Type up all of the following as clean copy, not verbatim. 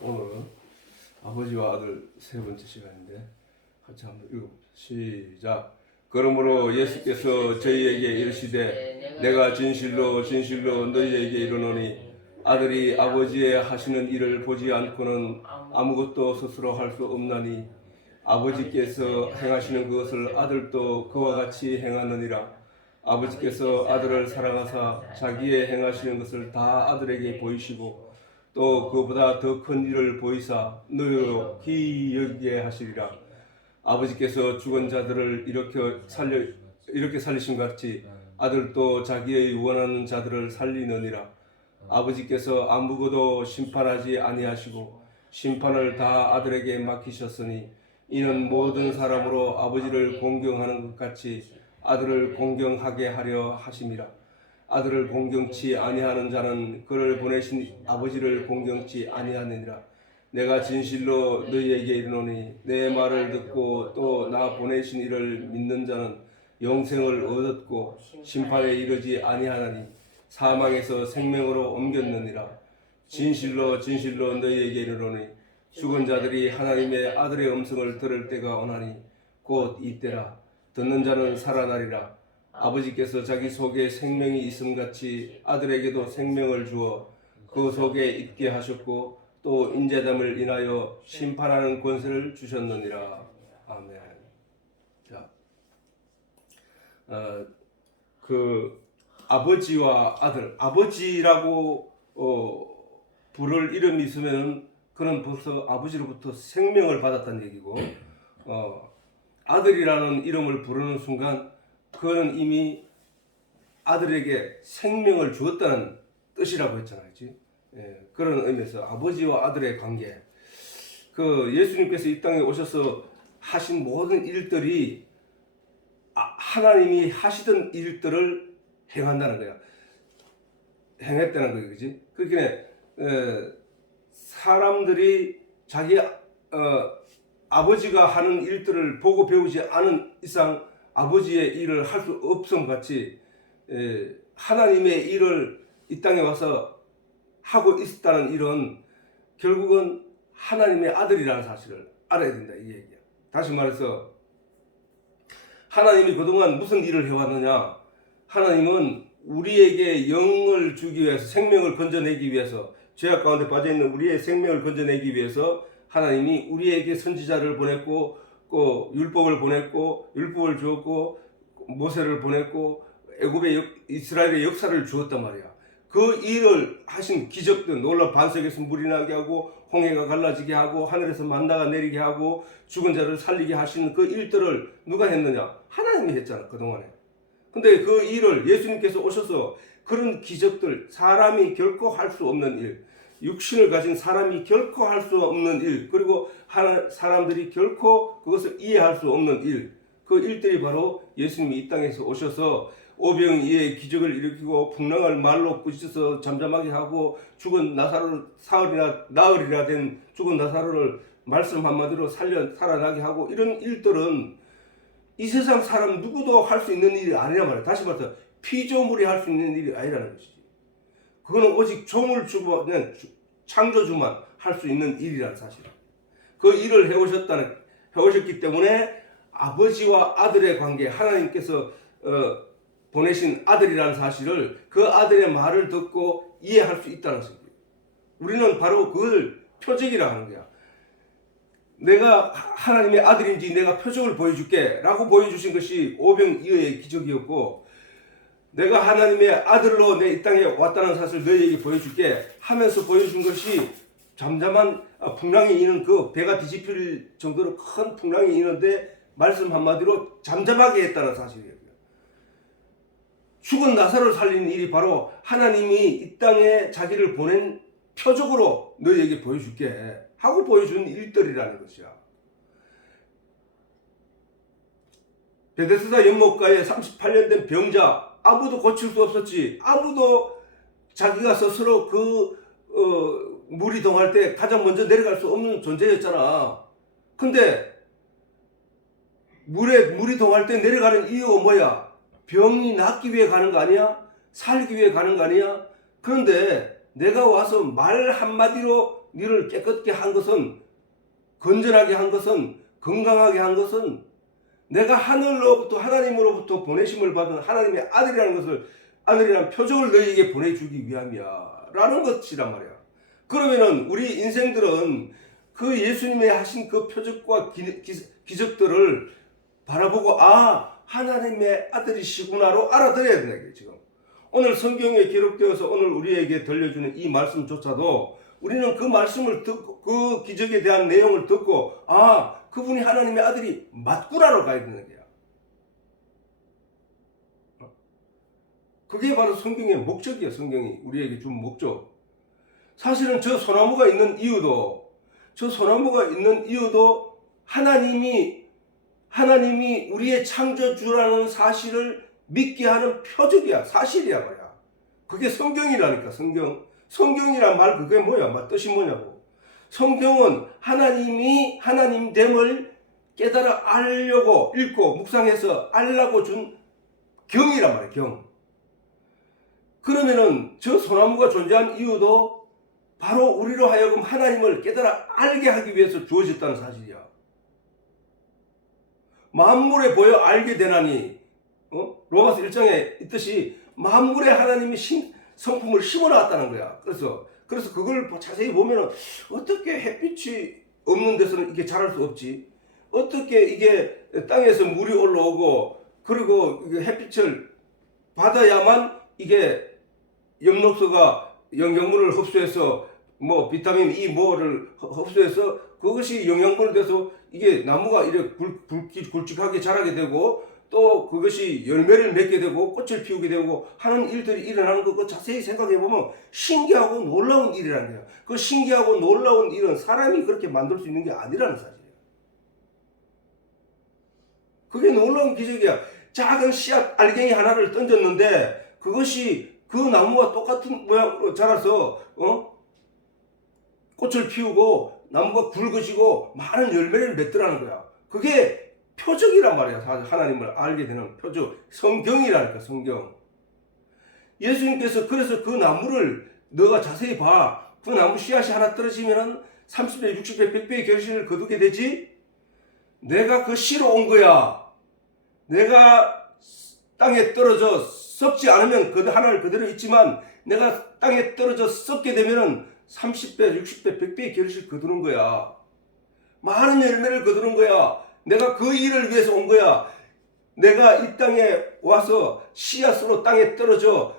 오늘은 아버지와 아들 세 번째 시간인데 같이 한번 읽어봅시다. 시작. 그러므로 예수께서 저희에게 이르시되 내가 진실로 진실로 너희에게 이르노니 아들이 아버지의 하시는 일을 보지 않고는 아무것도 스스로 할 수 없나니 아버지께서 행하시는 그것을 아들도 그와 같이 행하느니라. 아버지께서 아들을 사랑하사 자기의 행하시는 것을 다 아들에게 보이시고 또 그보다 더 큰 일을 보이사 너희로 기여기게 하시리라. 아버지께서 죽은 자들을 이렇게 살리신 같이 아들도 자기의 원하는 자들을 살리느니라. 아버지께서 아무것도 심판하지 아니하시고 심판을 다 아들에게 맡기셨으니 이는 모든 사람으로 아버지를 공경하는 것 같이 아들을 공경하게 하려 하심이라. 아들을 공경치 아니하는 자는 그를 보내신 아버지를 공경치 아니하느니라. 내가 진실로 너희에게 이르노니 내 말을 듣고 또 나 보내신 이를 믿는 자는 영생을 얻었고 심판에 이르지 아니하나니 사망에서 생명으로 옮겼느니라. 진실로 진실로 너희에게 이르노니 죽은 자들이 하나님의 아들의 음성을 들을 때가 오나니 곧 이때라. 듣는 자는 살아나리라. 아버지께서 자기 속에 생명이 있음같이 아들에게도 생명을 주어 그 속에 있게 하셨고 또 인자됨을 인하여 심판하는 권세를 주셨느니라. 아멘. 자, 그 아버지와 아들, 아버지라고 부를 이름이 있으면은 그는 벌써 아버지로부터 생명을 받았다는 얘기고, 아들이라는 이름을 부르는 순간 그는 이미 아들에게 생명을 주었다는 뜻이라고 했잖아요. 그치? 예, 그런 의미에서 아버지와 아들의 관계. 그 예수님께서 이 땅에 오셔서 하신 모든 일들이 하나님이 하시던 일들을 행한다는 거야. 행했다는 거야. 그지? 그렇게 사람들이 자기 아버지가 하는 일들을 보고 배우지 않은 이상 아버지의 일을 할 수 없음 같이 하나님의 일을 이 땅에 와서 하고 있었다는 일은 결국은 하나님의 아들이라는 사실을 알아야 된다 이 얘기야. 다시 말해서 하나님이 그동안 무슨 일을 해왔느냐. 하나님은 우리에게 영을 주기 위해서 생명을 건져내기 위해서 죄악 가운데 빠져있는 우리의 생명을 건져내기 위해서 하나님이 우리에게 선지자를 보냈고 율법을 보냈고 율법을 주었고 모세를 보냈고 애굽의 이스라엘의 역사를 주었단 말이야. 그 일을 하신 기적들, 놀라 반석에서 물이 나게 하고 홍해가 갈라지게 하고 하늘에서 만나가 내리게 하고 죽은 자를 살리게 하시는 그 일들을 누가 했느냐? 하나님이 했잖아 그동안에. 근데 그 일을 예수님께서 오셔서 그런 기적들, 사람이 결코 할 수 없는 일, 육신을 가진 사람이 결코 할 수 없는 일, 그리고 사람들이 결코 그것을 이해할 수 없는 일, 그 일들이 바로 예수님이 이 땅에서 오셔서 오병이의 기적을 일으키고 풍랑을 말로 꾸짖어서 잠잠하게 하고 죽은 나사로를 나흘이나 된 죽은 나사로를 말씀 한마디로 살아나게 하고 이런 일들은 이 세상 사람 누구도 할 수 있는 일이 아니란 말이야. 다시 말해서 피조물이 할 수 있는 일이 아니라는 것이지. 그거는 오직 조물주만, 창조주만 할 수 있는 일이라는 사실이야. 그 일을 해오셨기 때문에 아버지와 아들의 관계, 하나님께서 보내신 아들이라는 사실을 그 아들의 말을 듣고 이해할 수 있다는 것이에요. 우리는 바로 그걸 표적이라 하는 거야. 내가 하나님의 아들인지 내가 표적을 보여줄게 라고 보여주신 것이 오병이어의 기적이었고, 내가 하나님의 아들로 내 이 땅에 왔다는 사실을 너희에게 보여줄게 하면서 보여준 것이 잠잠한 풍랑이 이는 그 배가 뒤집힐 정도로 큰 풍랑이 이는데 말씀 한마디로 잠잠하게 했다는 사실이에요. 죽은 나사로를 살리는 일이 바로 하나님이 이 땅에 자기를 보낸 표적으로 너희에게 보여줄게 하고 보여준 일들이라는 것이야. 베데스다 연못가에 38년 된 병자, 아무도 고칠 수 없었지. 아무도 자기가 스스로 물이 동할 때 가장 먼저 내려갈 수 없는 존재였잖아. 근데 물이 동할 때 내려가는 이유가 뭐야? 병이 낫기 위해 가는 거 아니야? 살기 위해 가는 거 아니야? 그런데 내가 와서 말 한마디로 너를 깨끗게 한 것은, 건전하게 한 것은, 건강하게 한 것은 내가 하늘로부터, 하나님으로부터 보내심을 받은 하나님의 아들이라는 것을, 아들이라는 표적을 너희에게 보내주기 위함이야 라는 것이란 말이야. 그러면은 우리 인생들은 그 예수님의 하신 그 표적과 기적들을 바라보고 하나님의 아들이시구나로 알아들어야 된다 이게 지금. 오늘 성경에 기록되어서 오늘 우리에게 들려주는 이 말씀조차도 우리는 그 말씀을 듣고 그 기적에 대한 내용을 듣고 그분이 하나님의 아들이 맞구나로 가야 되는 거야. 그게 바로 성경의 목적이야. 성경이 우리에게 준 목적. 사실은 저 소나무가 있는 이유도 하나님이 우리의 창조주라는 사실을 믿게 하는 표적이야. 사실이야 말이야. 그게 성경이라니까. 성경이란 말 그게 뭐야? 뜻이 뭐냐고. 성경은 하나님이 하나님됨을 깨달아 알려고 읽고 묵상해서 알라고 준 경이란 말이야. 경. 그러면은 저 소나무가 존재한 이유도 바로 우리로 하여금 하나님을 깨달아 알게 하기 위해서 주어졌다는 사실이야. 만물에 보여 알게 되나니, 로마서 1장에 있듯이 만물에 하나님이 성품을 심어놨다는 거야. 그래서 그걸 자세히 보면은 어떻게 햇빛이 없는 데서는 이게 자랄 수 없지? 어떻게 이게 땅에서 물이 올라오고 그리고 햇빛을 받아야만 이게 엽록소가 영양분을 흡수해서 비타민 E 뭐를 흡수해서 그것이 영양분이 돼서 이게 나무가 이렇게 굵직하게 자라게 되고 또 그것이 열매를 맺게 되고 꽃을 피우게 되고 하는 일들이 일어나는 거 자세히 생각해 보면 신기하고 놀라운 일이라는 거예요. 그 신기하고 놀라운 일은 사람이 그렇게 만들 수 있는 게 아니라는 사실이에요. 그게 놀라운 기적이야. 작은 씨앗 알갱이 하나를 던졌는데 그것이 그 나무와 똑같은 모양으로 자라서 꽃을 피우고 나무가 굵어지고 많은 열매를 맺더라는 거야. 그게 표적이란 말이야. 하나님을 알게 되는 표적. 성경이라니까. 성경. 예수님께서 그래서 그 나무를 너가 자세히 봐. 그 나무 씨앗이 하나 떨어지면은 30배, 60배, 100배의 결실을 거두게 되지. 내가 그 씨로 온 거야. 내가 땅에 떨어져 썩지 않으면 그 하나를 그대로 있지만 내가 땅에 떨어져 썩게 되면은 30배, 60배, 100배의 결실을 거두는 거야. 많은 열매를 거두는 거야. 내가 그 일을 위해서 온 거야. 내가 이 땅에 와서 씨앗으로 땅에 떨어져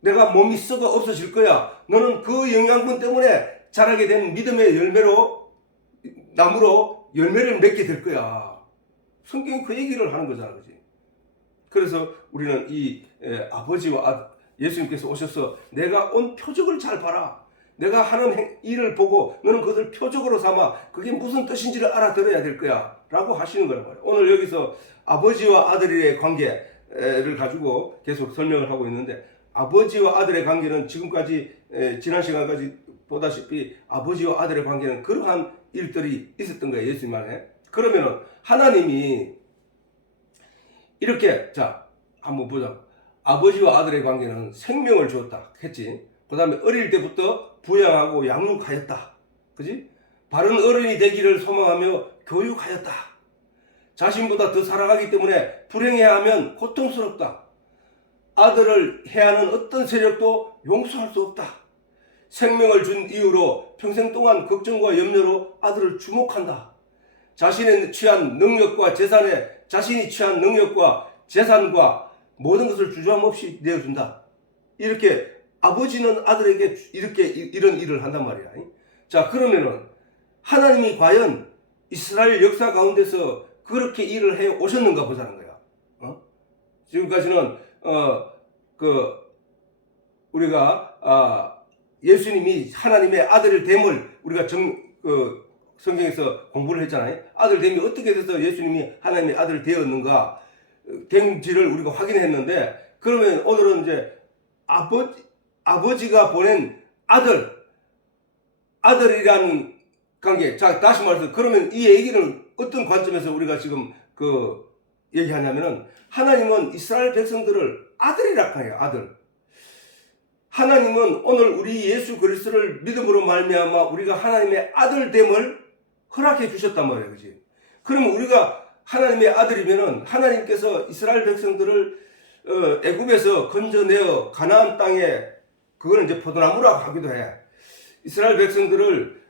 내가 몸이 썩어 없어질 거야. 너는 그 영양분 때문에 자라게 된 믿음의 열매로 나무로 열매를 맺게 될 거야. 성경이 그 얘기를 하는 거잖아. 그지? 그래서 우리는 이 아버지와 예수님께서 오셔서 내가 온 표적을 잘 봐라. 내가 하는 일을 보고 너는 그것을 표적으로 삼아 그게 무슨 뜻인지를 알아들어야 될 거야 라고 하시는 거란 말이에요. 오늘 여기서 아버지와 아들의 관계를 가지고 계속 설명을 하고 있는데 아버지와 아들의 관계는 지금까지 지난 시간까지 보다시피 아버지와 아들의 관계는 그러한 일들이 있었던 거예요. 예수님 안에. 그러면은 하나님이 이렇게 한번 보자. 아버지와 아들의 관계는 생명을 주었다 했지. 그 다음에 어릴 때부터 부양하고 양육하였다. 그지? 바른 어른이 되기를 소망하며 교육하였다. 자신보다 더 사랑하기 때문에 불행해야 하면 고통스럽다. 아들을 해하는 어떤 세력도 용서할 수 없다. 생명을 준 이유로 평생 동안 걱정과 염려로 아들을 주목한다. 자신이 취한 능력과 재산과 모든 것을 주저함없이 내어준다. 이렇게 아버지는 아들에게 이런 일을 한단 말이야. 자, 그러면은 하나님이 과연 이스라엘 역사 가운데서 그렇게 일을 해 오셨는가 보자는 거야. 지금까지는 우리가 예수님이 하나님의 아들을 됨을 우리가 성경에서 공부를 했잖아요. 아들 됨이 어떻게 돼서 예수님이 하나님의 아들 되었는가 된지를 우리가 확인했는데, 그러면 오늘은 이제 아버지가 보낸 아들이라는 관계. 자, 다시 말해서 그러면 이 얘기는 어떤 관점에서 우리가 지금 얘기하냐면은 하나님은 이스라엘 백성들을 아들이라고 해요. 아들. 하나님은 오늘 우리 예수 그리스도를 믿음으로 말미암아 우리가 하나님의 아들됨을 허락해 주셨단 말이에요. 그지? 그러면 우리가 하나님의 아들이면은 하나님께서 이스라엘 백성들을 애굽에서 건져내어 가나안 땅에, 그거는 이제 포도나무라고 하기도 해. 이스라엘 백성들을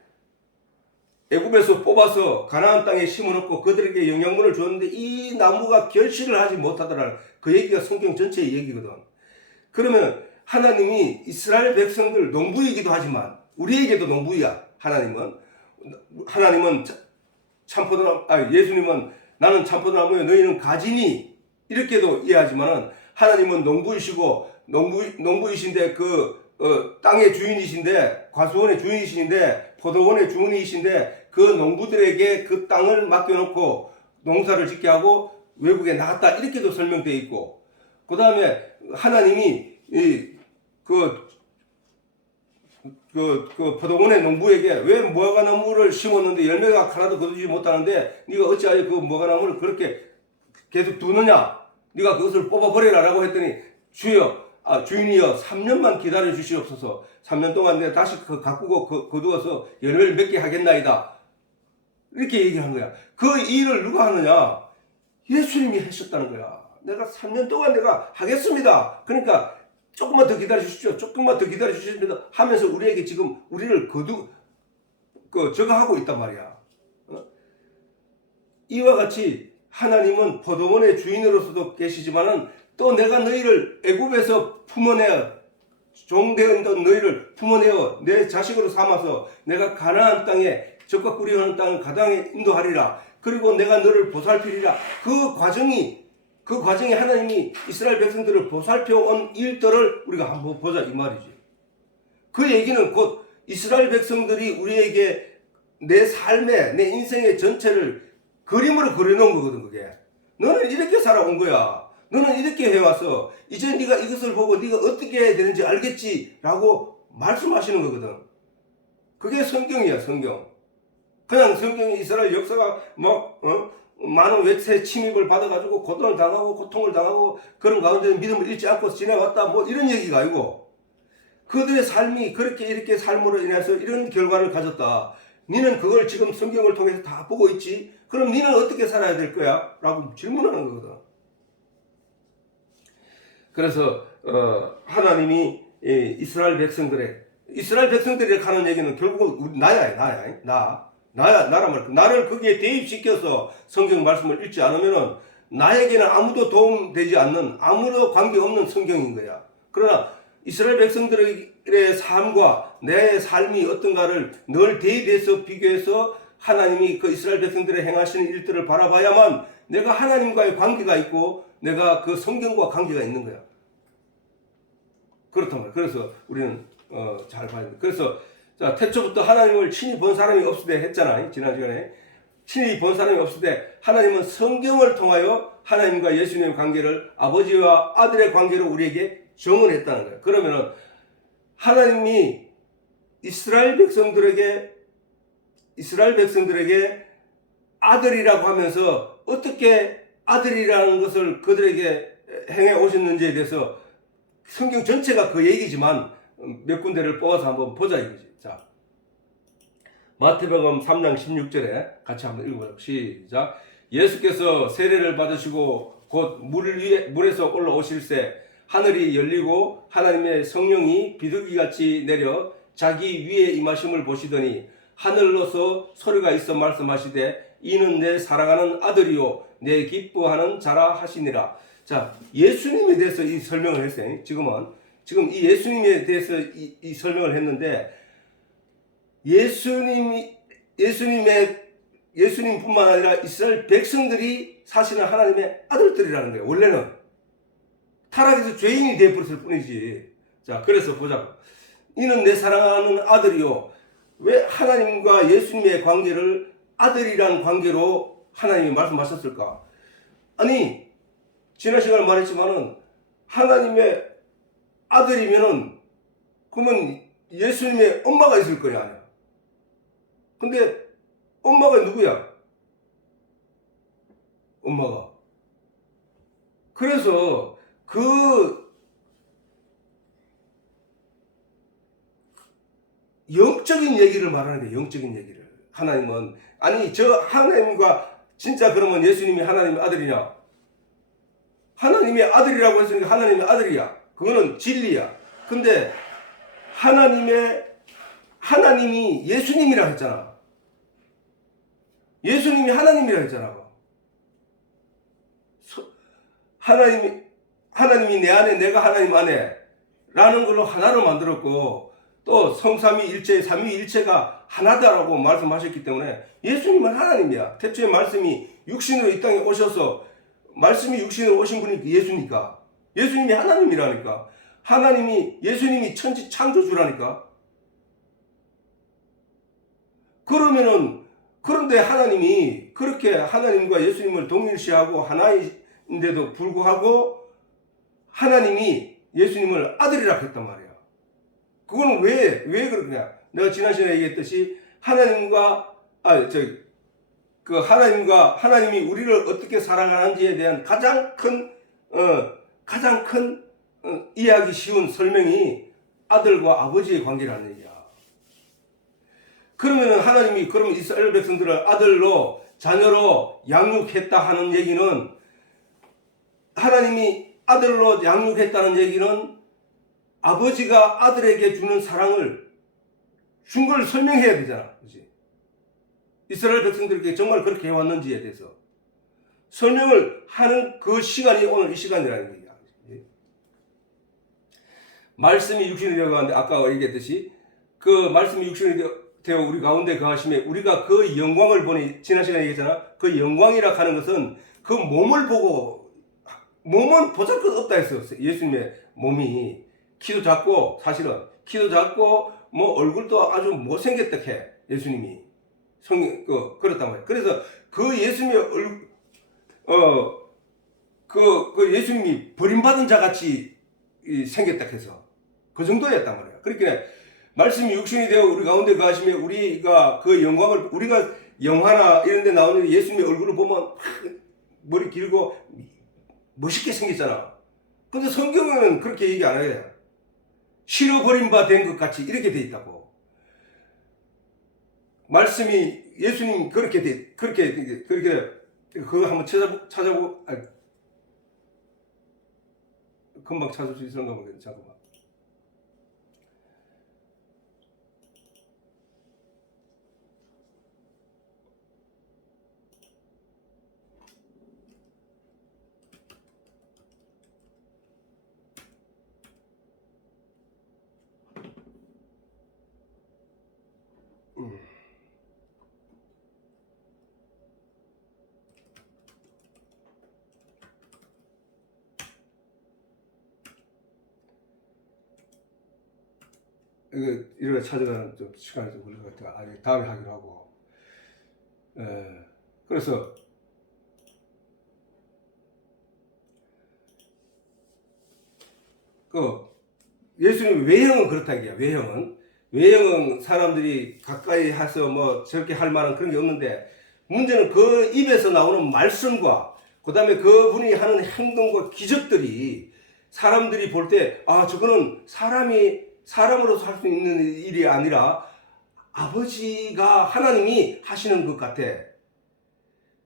애굽에서 뽑아서 가나안 땅에 심어놓고 그들에게 영양분을 줬는데 이 나무가 결실을 하지 못하더라. 그 얘기가 성경 전체의 얘기거든. 그러면 하나님이 이스라엘 백성들 농부이기도 하지만 우리에게도 농부야. 하나님은 참포도나무, 예수님은 나는 참포도나무에 너희는 가지니, 이렇게도 이해하지만은 하나님은 농부이시고 농부이신데 땅의 주인이신데, 과수원의 주인이신데, 포도원의 주인이신데, 그 농부들에게 그 땅을 맡겨놓고 농사를 짓게 하고 외국에 나갔다, 이렇게도 설명되어 있고, 그 다음에 하나님이 포도원의 농부에게 왜 무화과나무를 심었는데 열매가 하나도 거두지 못하는데 네가 어찌하여 그 무화과나무를 그렇게 계속 두느냐, 네가 그것을 뽑아버려라 라고 했더니 주인이여 3년만 기다려 주시옵소서. 3년 동안 내가 다시 가꾸고 거두어서 열매를 맺게 하겠나이다, 이렇게 얘기한 거야. 그 일을 누가 하느냐? 예수님이 하셨다는 거야. 내가 3년 동안 내가 하겠습니다. 그러니까 조금만 더 기다려 주십시오. 조금만 더 기다려 주십니다 하면서 우리에게 지금 우리를 저거 하고 있단 말이야. 이와 같이 하나님은 포도원의 주인으로서도 계시지만은 또 내가 너희를 애굽에서 품어내어, 종되었던 너희를 품어내어 내 자식으로 삼아서 내가 가나안 땅에 적과 꿀이 흐르는 땅을 가당에 인도하리라. 그리고 내가 너를 보살피리라. 그 과정에 하나님이 이스라엘 백성들을 보살펴온 일들을 우리가 한번 보자, 이 말이지. 그 얘기는 곧 이스라엘 백성들이 우리에게 내 삶의, 내 인생의 전체를 그림으로 그려놓은 거거든. 그게 너는 이렇게 살아온 거야. 너는 이렇게 해와서 이제 네가 이것을 보고 네가 어떻게 해야 되는지 알겠지 라고 말씀하시는 거거든. 그게 성경이야. 성경. 그냥 성경이 이스라엘 역사가 많은 외세 침입을 받아가지고 고통을 당하고 그런 가운데 믿음을 잃지 않고 지내왔다, 뭐 이런 얘기가 아니고, 그들의 삶이 그렇게 이렇게 삶으로 인해서 이런 결과를 가졌다. 니는 그걸 지금 성경을 통해서 다 보고 있지? 그럼 니는 어떻게 살아야 될 거야? 라고 질문하는 거거든. 그래서 하나님이 이스라엘 백성들이 하는 얘기는 결국은 나란 말이야. 나를 거기에 대입시켜서 성경 말씀을 읽지 않으면은 나에게는 아무도 도움되지 않는, 아무도 관계없는 성경인 거야. 그러나 이스라엘 백성들의 삶과 내 삶이 어떤가를 늘 대입해서 비교해서 하나님이 그 이스라엘 백성들의 행하시는 일들을 바라봐야만 내가 하나님과의 관계가 있고 내가 그 성경과 관계가 있는 거야. 그렇단 말이야. 그래서 우리는 잘 봐야 돼. 그래서 자, 태초부터 하나님을 친히 본 사람이 없으되 했잖아. 지난 시간에 친히 본 사람이 없으되 하나님은 성경을 통하여 하나님과 예수님의 관계를 아버지와 아들의 관계로 우리에게 정언했다는 거야. 그러면은 하나님이 이스라엘 백성들에게 아들이라고 하면서 어떻게 아들이라는 것을 그들에게 행해 오셨는지에 대해서 성경 전체가 그 얘기지만 몇 군데를 뽑아서 한번 보자 이거지. 자, 마태복음 3장 16절에 같이 한번 읽어보자. 시작. 예수께서 세례를 받으시고 곧 물에서 올라오실새 하늘이 열리고 하나님의 성령이 비둘기같이 내려 자기 위에 임하심을 보시더니 하늘로서 소리가 있어 말씀하시되 이는 내 사랑하는 아들이요 내 기뻐하는 자라 하시니라. 자, 예수님에 대해서 이 설명을 했어요. 지금 이 예수님에 대해서 이 설명을 했는데, 예수님뿐만 아니라 이스라엘 백성들이 사실은 하나님의 아들들이라는 거예요. 원래는 타락해서 죄인이 되어버렸을 뿐이지. 자, 그래서 보자고. 이는 내 사랑하는 아들이요. 왜 하나님과 예수님의 관계를 아들이라는 관계로 하나님이 말씀하셨을까? 아니, 지난 시간에 말했지만은 하나님의 아들이면은 그러면 예수님의 엄마가 있을 거야, 아니야? 근데 엄마가 누구야? 엄마가. 그래서 영적인 얘기를 말하는 거예요. 영적인 얘기를. 하나님은 아니 저 하나님과 진짜 그러면 예수님이 하나님의 아들이냐? 하나님의 아들이라고 했으니까 하나님의 아들이야. 그거는 진리야. 근데 하나님이 예수님이라 했잖아. 예수님이 하나님이라 했잖아. 하나님이 내 안에 내가 하나님 안에 라는 걸로 하나로 만들었고 또 성삼위일체 삼위일체가 하나다라고 말씀하셨기 때문에 예수님은 하나님이야. 태초에 말씀이 육신으로 이 땅에 오셔서 말씀이 육신으로 오신 분이 예수니까 예수님이 하나님이라니까. 예수님이 천지 창조주라니까. 그런데 하나님이 그렇게 하나님과 예수님을 동일시하고 하나인데도 불구하고 하나님이 예수님을 아들이라고 했단 말이야. 그거는 왜 그러냐? 내가 지난 시간에 얘기했듯이 하나님이 우리를 어떻게 사랑하는지에 대한 가장 큰 이해하기 쉬운 설명이 아들과 아버지의 관계라는 얘기야. 그러면 하나님이 이스라엘 백성들을 아들로 자녀로 양육했다 하는 얘기는 하나님이 아들로 양육했다는 얘기는 아버지가 아들에게 주는 사랑을 준 걸 설명해야 되잖아. 그렇지? 이스라엘 백성들에게 정말 그렇게 해왔는지에 대해서 설명을 하는 그 시간이 오늘 이 시간이라는 얘기야. 말씀이 육신이 되어가는데 아까 얘기했듯이 그 말씀이 육신이 되어 우리 가운데 거하심에 우리가 그 영광을 보니 지난 시간에 얘기했잖아. 그 영광이라 하는 것은 그 몸을 보고 몸은 보잘것없다 했어. 예수님의 몸이 키도 작고 사실은 키도 작고 뭐 얼굴도 아주 못생겼다 해. 예수님이 그렇단 말이야. 그래서 그 예수님의 그 예수님이 버림받은 자같이 생겼다 해서 그 정도였단 말이야. 그러니까 말씀이 육신이 되어 우리 가운데 거하시며 우리가 그 영광을 우리가 영화나 이런 데 나오는 예수님의 얼굴을 보면 머리 길고 멋있게 생겼잖아. 근데 성경에는 그렇게 얘기 안 해요. 실어버린 바 된 것 같이 이렇게 돼 있다고. 말씀이 예수님 그렇게 그거 한번 찾아보고 금방 찾을 수 있을까 모르겠네. 잠깐만. 이거 찾아가는 좀 시간이 좀 걸릴 것 같아. 다음에 하기로 하고. 그래서 예수님 외형은 그렇다 이게야. 외형은 사람들이 가까이 해서 뭐 저렇게 할 만한 그런 게 없는데 문제는 그 입에서 나오는 말씀과 그 다음에 그분이 하는 행동과 기적들이 사람들이 볼 때 저거는 사람으로서 할 수 있는 일이 아니라 아버지가 하나님이 하시는 것 같아.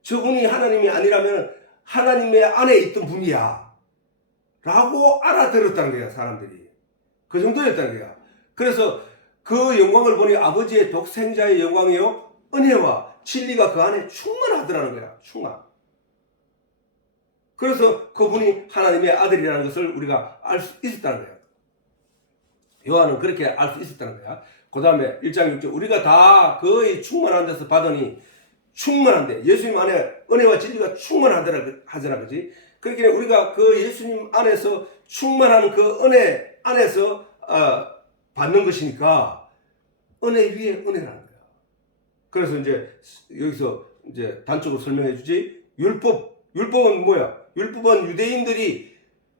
저분이 하나님이 아니라면 하나님의 안에 있던 분이야 라고 알아들었다는 거야. 사람들이 그 정도였다는 거야. 그래서 그 영광을 보니 아버지의 독생자의 영광이요 은혜와 진리가 그 안에 충만하더라는 거야. 충만. 그래서 그분이 하나님의 아들이라는 것을 우리가 알 수 있었다는 거야. 요한은 그렇게 알 수 있었다는 거야. 그 다음에 1장 6절 우리가 다 거의 충만한 데서 받으니 충만한데 예수님 안에 은혜와 진리가 충만하더라 하잖아. 그지? 그러니까 우리가 그 예수님 안에서 충만한 그 은혜 안에서 받는 것이니까 은혜 위에 은혜라는 거야. 그래서 이제 여기서 이제 단적으로 설명해 주지. 율법은 뭐야? 율법은 유대인들이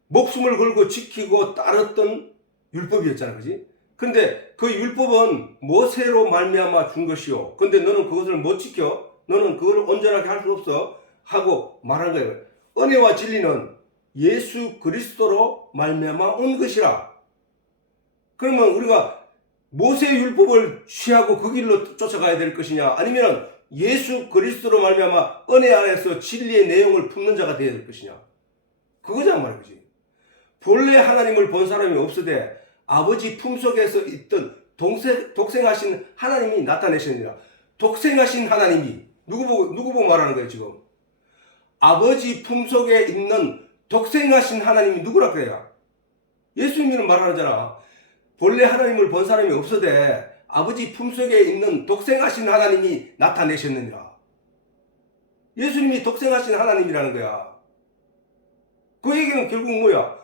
목숨을 걸고 지키고 따랐던 율법이었잖아. 그지? 근데 그 율법은 모세로 말미암아 준 것이요. 근데 너는 그것을 못 지켜. 너는 그걸 온전하게 할 수 없어. 하고 말한 거예요. 은혜와 진리는 예수 그리스도로 말미암아 온 것이라. 그러면 우리가 모세의 율법을 취하고 그 길로 쫓아가야 될 것이냐, 아니면 예수 그리스도로 말미암아 은혜 안에서 진리의 내용을 품는 자가 되어야 될 것이냐, 그거잖아 말이지. 본래 하나님을 본 사람이 없으되 아버지 품속에서 있던 독생하신 하나님이 나타내시느니라. 독생하신 하나님이 누구 보고 말하는 거예요 지금? 아버지 품속에 있는 독생하신 하나님이 누구라 그래요? 예수님이는 말하잖아. 본래 하나님을 본 사람이 없으되 아버지 품속에 있는 독생하신 하나님이 나타내셨느니라. 예수님이 독생하신 하나님이라는 거야. 그 얘기는 결국 뭐야?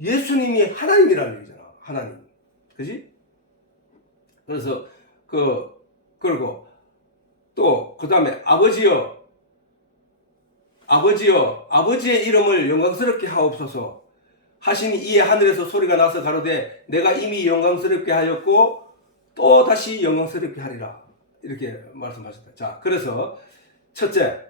예수님이 하나님이라는 얘기잖아. 하나님. 그지? 그래서 그리고 또 그 다음에 아버지의 이름을 영광스럽게 하옵소서 하시니 이에 하늘에서 소리가 나서 가로되 내가 이미 영광스럽게 하였고 또 다시 영광스럽게 하리라. 이렇게 말씀하셨다. 자, 그래서 첫째,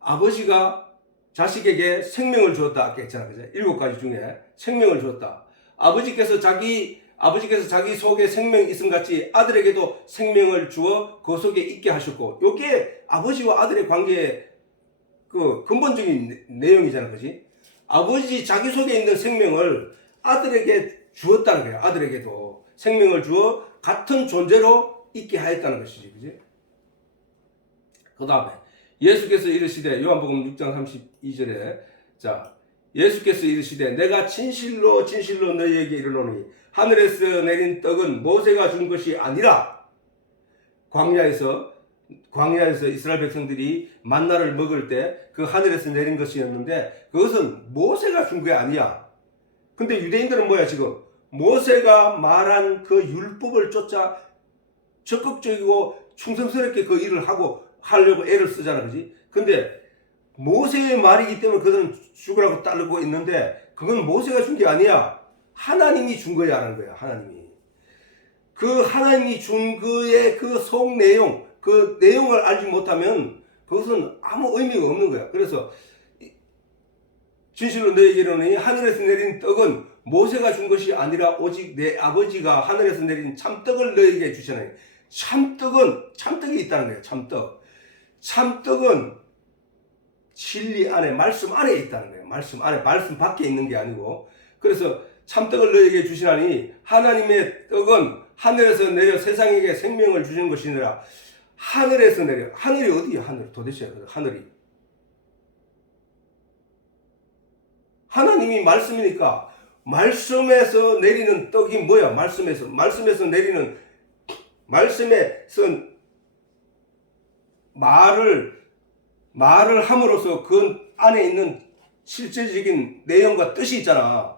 아버지가 자식에게 생명을 주었다. 아까 했잖아. 그죠? 7가지 중에 생명을 주었다. 아버지께서 자기 속에 생명이 있음 같이 아들에게도 생명을 주어 그 속에 있게 하셨고, 이게 아버지와 아들의 관계의 그 근본적인 내용이잖아. 그지? 아버지 자기 속에 있는 생명을 아들에게 주었다는 거야. 아들에게도 생명을 주어 같은 존재로 있게 하였다는 것이지. 그지? 그 다음에 예수께서 이르시되, 요한복음 6장 32절에, 자, 예수께서 이르시되 내가 진실로 너희에게 이르노니 하늘에서 내린 떡은 모세가 준 것이 아니라, 광야에서 이스라엘 백성들이 만나를 먹을 때 그 하늘에서 내린 것이었는데 그것은 모세가 준 게 아니야. 근데 유대인들은 뭐야 지금? 모세가 말한 그 율법을 쫓아 적극적이고 충성스럽게 그 일을 하려고 애를 쓰잖아. 그지? 근데 모세의 말이기 때문에 그들은 죽으라고 따르고 있는데 그건 모세가 준 게 아니야. 하나님이 준 거야라는 거야. 하나님이. 그 하나님이 준 그의 그 속 내용, 그 내용을 알지 못하면 그것은 아무 의미가 없는 거야. 그래서 진실로 너희에게 이르노니 하늘에서 내린 떡은 모세가 준 것이 아니라 오직 내 아버지가 하늘에서 내린 참떡을 너희에게 주시나니. 참떡이 있다는 거예요. 참떡은 진리 안에, 말씀 안에 있다는 거예요. 말씀 안에, 말씀 밖에 있는 게 아니고. 그래서 참떡을 너희에게 주시나니 하나님의 떡은 하늘에서 내려 세상에게 생명을 주시는 것이니라. 하늘에서 내려. 하늘이 어디야? 하늘. 도대체 하늘이. 하나님이 말씀이니까 말씀에서 내리는 떡이 뭐야? 말씀에서 내리는, 말씀에서 말을 함으로써 그 안에 있는 실제적인 내용과 뜻이 있잖아.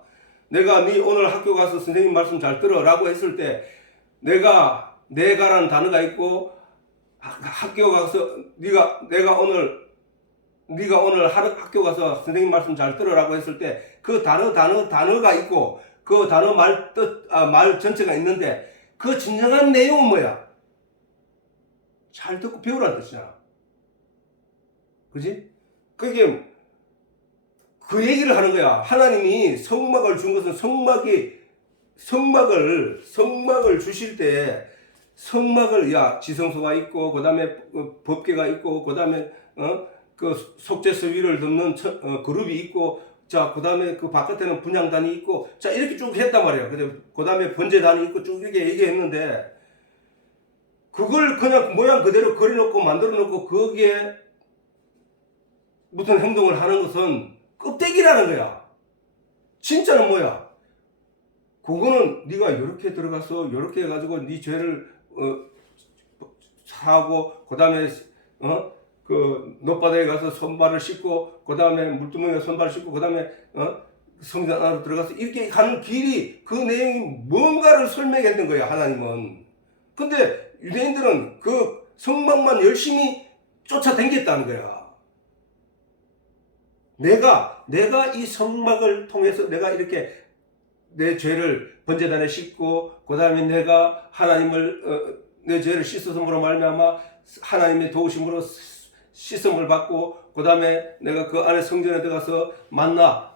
내가 네 오늘 학교 가서 선생님 말씀 잘 들어 라고 했을 때 내가라는 단어가 있고, 학교 가서 네가 오늘 학교 가서 선생님 말씀 잘 들으라고 했을 때 그 단어가 있고 그 단어 말 전체가 있는데 그 진정한 내용은 뭐야? 잘 듣고 배우라는 뜻이잖아. 그지? 그게 그 얘기를 하는 거야. 하나님이 성막을 준 것은 성막을 주실 때 성막을, 지성소가 있고, 그 다음에 법궤가 있고, 그 다음에 그 속죄서 위를 덮는 그룹이 있고, 자, 그 다음에 그 바깥에는 분향단이 있고, 자, 이렇게 쭉 했단 말이야. 그 다음에 번제단이 있고, 쭉 이렇게 얘기했는데, 그걸 그냥 모양 그대로 그려놓고 만들어놓고 거기에 무슨 행동을 하는 것은 껍데기라는 거야. 진짜는 뭐야? 그거는 네가 이렇게 들어가서 이렇게 해가지고 네 죄를 사하고, 그 다음에 그 놋바닥에 가서 손발을 씻고, 그 다음에 물두멍에 손발을 씻고, 그 다음에 성전 안으로 들어가서 이렇게 가는 길이, 그 내용이 뭔가를 설명했던 거야, 하나님은. 근데 유대인들은 그 성막만 열심히 쫓아다녔다는 거야. 내가 이 성막을 통해서 내가 이렇게 내 죄를 번제단에 씻고, 그 다음에 내가 하나님을 내 죄를 씻어서므로 말미암아 하나님의 도우심으로 씻음을 받고, 그 다음에 내가 그 안에 성전에 들어가서 만나,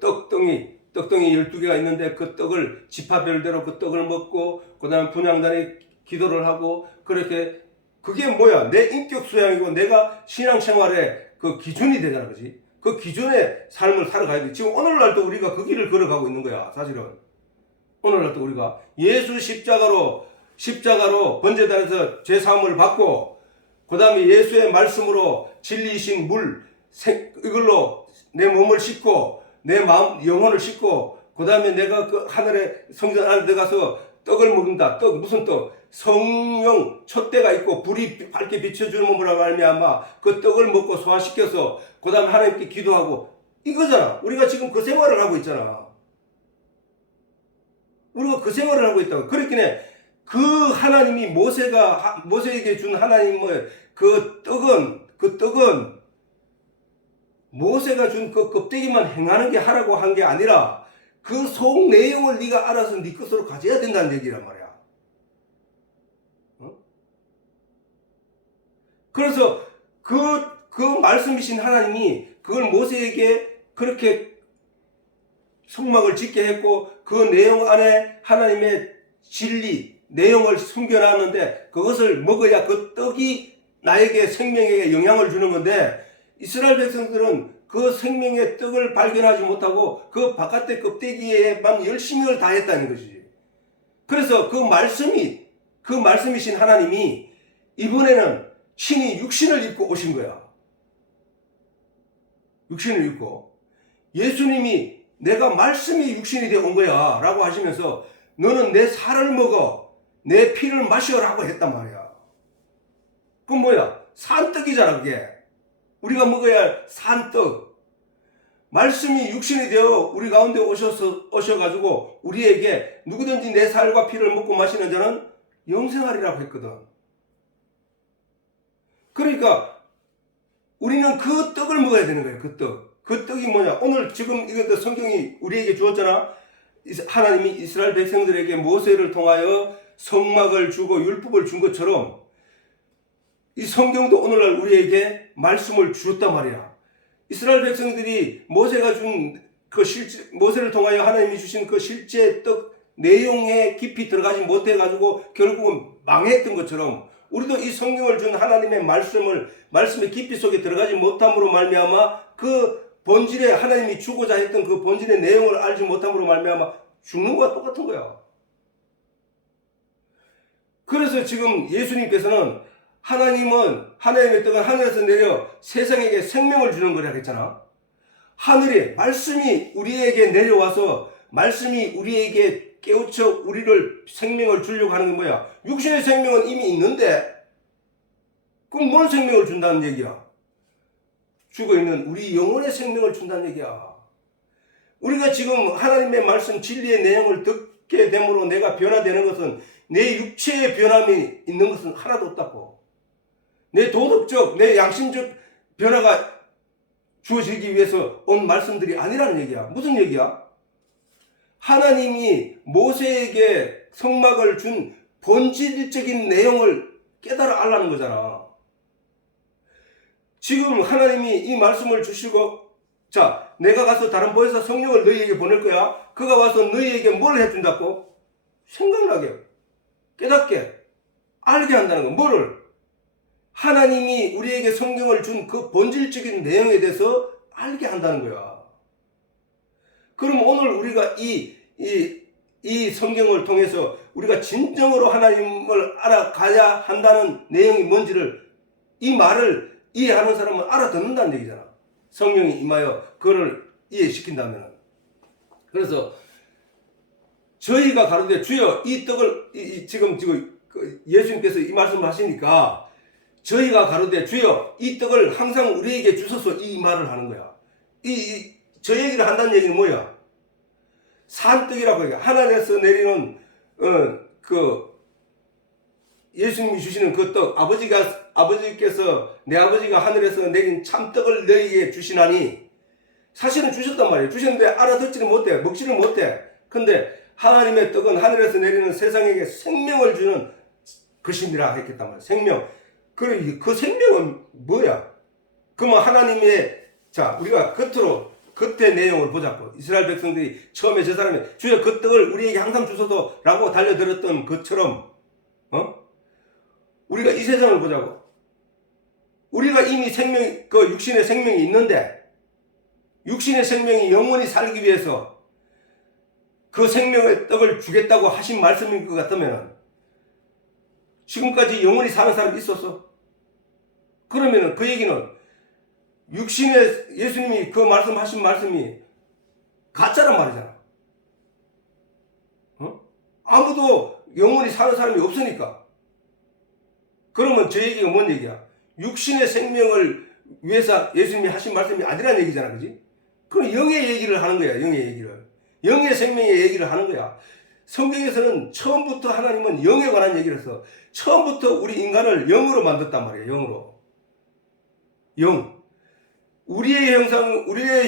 떡덩이 떡덩이 12개가 있는데 그 떡을 지파별대로 그 떡을 먹고 그 다음에 분향단에 기도를 하고 그렇게 그게 뭐야? 내 인격 수양이고 내가 신앙생활의 그 기준이 되잖아. 그지? 그 기준의 삶을 살아가야 돼. 지금 오늘날도 우리가 그 길을 걸어가고 있는 거야. 사실은. 오늘날도 우리가 예수 십자가로 번제단에서 죄사함을 받고 그 다음에 예수의 말씀으로 진리이신 물 이걸로 내 몸을 씻고 내 마음 영혼을 씻고 그 다음에 내가 그 하늘의 성전 안에 들어가서 떡을 먹는다. 떡 무슨 떡? 성령 촛대가 있고 불이 밝게 비춰주는 몸으로 말미암아 그 떡을 먹고 소화시켜서 그 다음에 하나님께 기도하고 이거잖아. 우리가 지금 그 생활을 하고 있잖아. 우리가 그 생활을 하고 있다고. 그렇기에 그 하나님이 모세에게 준 하나님의 그 떡은 모세가 준 그 껍데기만 행하는 게 하라고 한 게 아니라 그 속 내용을 네가 알아서 네 것으로 가져야 된다는 얘기란 말이야. 그래서 그 말씀이신 하나님이 그걸 모세에게 그렇게 성막을 짓게 했고 그 내용 안에 하나님의 진리, 내용을 숨겨놨는데 그것을 먹어야 그 떡이 나에게 생명에게 영향을 주는 건데 이스라엘 백성들은 그 생명의 떡을 발견하지 못하고 그 바깥의 껍데기에만 열심을 다했다는 것이지. 그래서 그 말씀이신 하나님이 이번에는 친히 육신을 입고 오신 거야. 육신을 입고 예수님이 내가 말씀이 육신이 되어 온 거야 라고 하시면서 너는 내 살을 먹어 내 피를 마셔라고 했단 말이야. 그건 뭐야? 산떡이잖아. 그게 우리가 먹어야 할 산떡. 말씀이 육신이 되어 우리 가운데 오셔가지고 우리에게 누구든지 내 살과 피를 먹고 마시는 자는 영생하리라고 했거든. 그러니까 우리는 그 떡을 먹어야 되는 거예요. 그 떡. 그 떡이 뭐냐? 오늘 지금 이것도 성경이 우리에게 주었잖아. 하나님이 이스라엘 백성들에게 모세를 통하여 성막을 주고 율법을 준 것처럼 이 성경도 오늘날 우리에게 말씀을 주었단 말이야. 이스라엘 백성들이 모세가 준 그 모세를 통하여 하나님이 주신 그 실제 떡 내용에 깊이 들어가지 못해가지고 결국은 망했던 것처럼 우리도 이 성경을 준 하나님의 말씀의 깊이 속에 들어가지 못함으로 말미암아 그 본질에 하나님이 주고자 했던 그 본질의 내용을 알지 못함으로 말미암아 죽는 거와 똑같은 거야. 그래서 지금 예수님께서는 하나님의 떡은 하늘에서 내려 세상에게 생명을 주는 거라 했잖아. 하늘에 말씀이 우리에게 내려와서 말씀이 우리에게 깨우쳐 우리를 생명을 주려고 하는 게 뭐야? 육신의 생명은 이미 있는데 그럼 뭔 생명을 준다는 얘기야? 죽어있는 우리 영혼의 생명을 준다는 얘기야. 우리가 지금 하나님의 말씀 진리의 내용을 듣게 됨으로 내가 변화되는 것은 내 육체의 변함이 있는 것은 하나도 없다고. 내 도덕적, 내 양심적 변화가 주어지기 위해서 온 말씀들이 아니라는 얘기야. 무슨 얘기야? 하나님이 모세에게 성막을 준 본질적인 내용을 깨달아 알라는 거잖아. 지금 하나님이 이 말씀을 주시고 자, 내가 가서 다른 보혜사 성령을 너희에게 보낼 거야. 그가 와서 너희에게 뭘 해준다고? 생각나게, 깨닫게, 알게 한다는 거. 뭐를? 하나님이 우리에게 성경을 준 그 본질적인 내용에 대해서 알게 한다는 거야. 그럼 오늘 우리가 이 성경을 통해서 우리가 진정으로 하나님을 알아가야 한다는 내용이 뭔지를 이 말을 이해하는 사람은 알아듣는다는 얘기잖아. 성령이 임하여 그거를 이해시킨다면. 그래서 저희가 가로되 주여 이 떡을 지금 예수님께서 이 말씀을 하시니까 저희가 가로되 주여 이 떡을 항상 우리에게 주소서 이 말을 하는 거야. 저 얘기를 한다는 얘기는 뭐야? 산떡이라고 얘기해. 하늘에서 내리는 예수님이 주시는 그 떡, 아버지께서 내 아버지가 하늘에서 내린 참떡을 너희에게 주시나니 사실은 주셨단 말이에요. 주셨는데 알아듣지는 못해. 먹지를 못해. 근데 하나님의 떡은 하늘에서 내리는 세상에게 생명을 주는 것이니라 했겠단 말이에요. 생명. 그 생명은 뭐야? 그러면 하나님의, 자, 우리가 겉으로 그때 내용을 보자고. 이스라엘 백성들이 처음에 저 사람이 주여 그 떡을 우리에게 항상 주소서 라고 달려들었던 것처럼 우리가 이 세상을 보자고. 우리가 이미 그 육신의 생명이 있는데 육신의 생명이 영원히 살기 위해서 그 생명의 떡을 주겠다고 하신 말씀인 것 같으면 지금까지 영원히 사는 사람이 있었어? 그러면은 그 얘기는 육신의 예수님이 그 말씀하신 말씀이 가짜란 말이잖아. 아무도 영원히 사는 사람이 없으니까. 그러면 저 얘기가 뭔 얘기야? 육신의 생명을 위해서 예수님이 하신 말씀이 아니란 얘기잖아, 그지? 그럼 영의 얘기를 하는 거야, 영의 얘기를. 영의 생명의 얘기를 하는 거야. 성경에서는 처음부터 하나님은 영에 관한 얘기를 해서 처음부터 우리 인간을 영으로 만들었단 말이에요, 영으로. 영. 우리의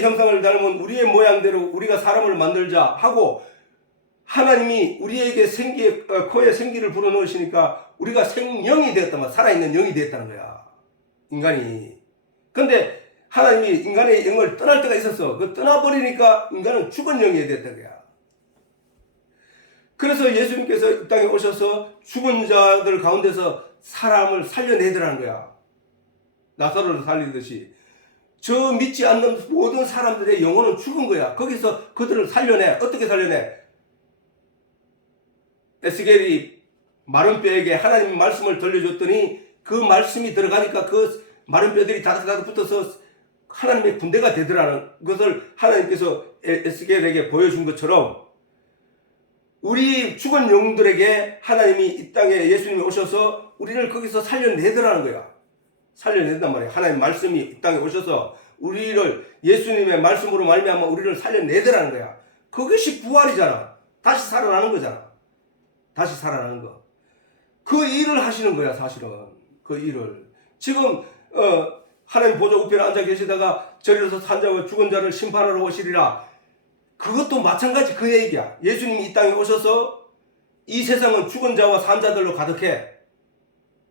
형상을 닮은 우리의 모양대로 우리가 사람을 만들자 하고 하나님이 우리에게 코에 생기를 불어넣으시니까 우리가 생영이 되었단 말이야. 살아있는 영이 되었다는 거야. 인간이. 근데 하나님이 인간의 영을 떠날 때가 있었어. 그 떠나버리니까 인간은 죽은 영이 되었다는 거야. 그래서 예수님께서 이 땅에 오셔서 죽은 자들 가운데서 사람을 살려내더라는 거야. 나사로를 살리듯이. 저 믿지 않는 모든 사람들의 영혼은 죽은 거야. 거기서 그들을 살려내. 어떻게 살려내? 에스겔이 마른 뼈에게 하나님의 말씀을 들려줬더니 그 말씀이 들어가니까 그 마른 뼈들이 다닥다닥 붙어서 하나님의 군대가 되더라는 것을 하나님께서 에스겔에게 보여준 것처럼 우리 죽은 영들에게 하나님이 이 땅에 예수님이 오셔서 우리를 거기서 살려내더라는 거야. 살려낸단 말이야. 하나님 말씀이 이 땅에 오셔서 우리를 예수님의 말씀으로 말미암아 우리를 살려내더라는 거야. 그것이 부활이잖아. 다시 살아나는 거잖아. 다시 살아나는 거. 그 일을 하시는 거야, 사실은. 그 일을. 지금 하나님 보좌 우편에 앉아 계시다가 저리로서 산 자와 죽은 자를 심판하러 오시리라. 그것도 마찬가지 그 얘기야. 예수님이 이 땅에 오셔서 이 세상은 죽은 자와 산 자들로 가득해.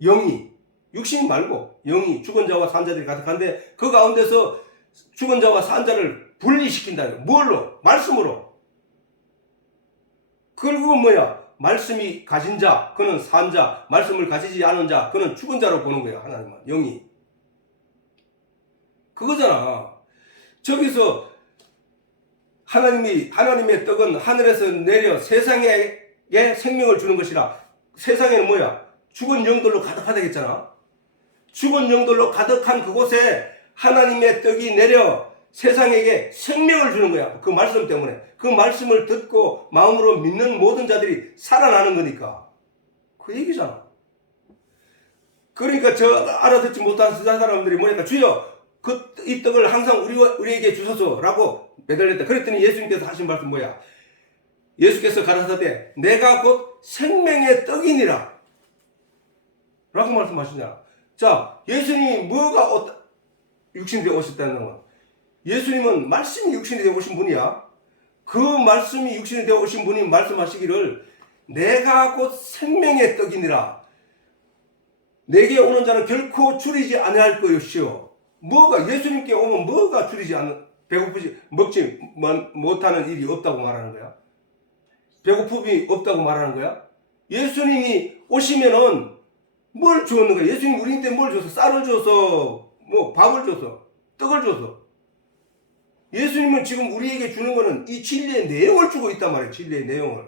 영이. 육신 말고 영이 죽은 자와 산 자들이 가득한데 그 가운데서 죽은 자와 산 자를 분리시킨다. 뭘로? 말씀으로. 그리고 뭐야? 말씀이 가진 자, 그는 산 자, 말씀을 가지지 않은 자, 그는 죽은 자로 보는 거야. 하나님은 영이. 그거잖아. 저기서 하나님의 떡은 하늘에서 내려 세상에게 생명을 주는 것이라. 세상에는 뭐야? 죽은 영들로 가득하다 했잖아. 죽은 영들로 가득한 그곳에 하나님의 떡이 내려 세상에게 생명을 주는 거야. 그 말씀 때문에. 그 말씀을 듣고 마음으로 믿는 모든 자들이 살아나는 거니까. 그 얘기잖아. 그러니까 저 알아듣지 못한 사람들이 뭐니까 주여 이 떡을 항상 우리에게 주소서라고 매달렸다. 그랬더니 예수님께서 하신 말씀 뭐야? 예수께서 가라사대 내가 곧 생명의 떡이니라 라고 말씀하시냐. 자, 예수님이 뭐가 육신이 되어 오셨다는 건 예수님은 말씀이 육신이 되어 오신 분이야. 그 말씀이 육신이 되어 오신 분이 말씀하시기를 내가 곧 생명의 떡이니라. 내게 오는 자는 결코 줄이지 아니할 것이요. 뭐가 예수님께 오면 뭐가 줄이지 않는 배고프지 먹지 못하는 일이 없다고 말하는 거야. 배고픔이 없다고 말하는 거야. 예수님이 오시면은 뭘 주었는가? 예수님이 우리한테 뭘 줘서 쌀을 줘서 뭐 밥을 줘서 떡을 줘서 예수님은 지금 우리에게 주는 거는 이 진리의 내용을 주고 있단 말이에요. 진리의 내용을.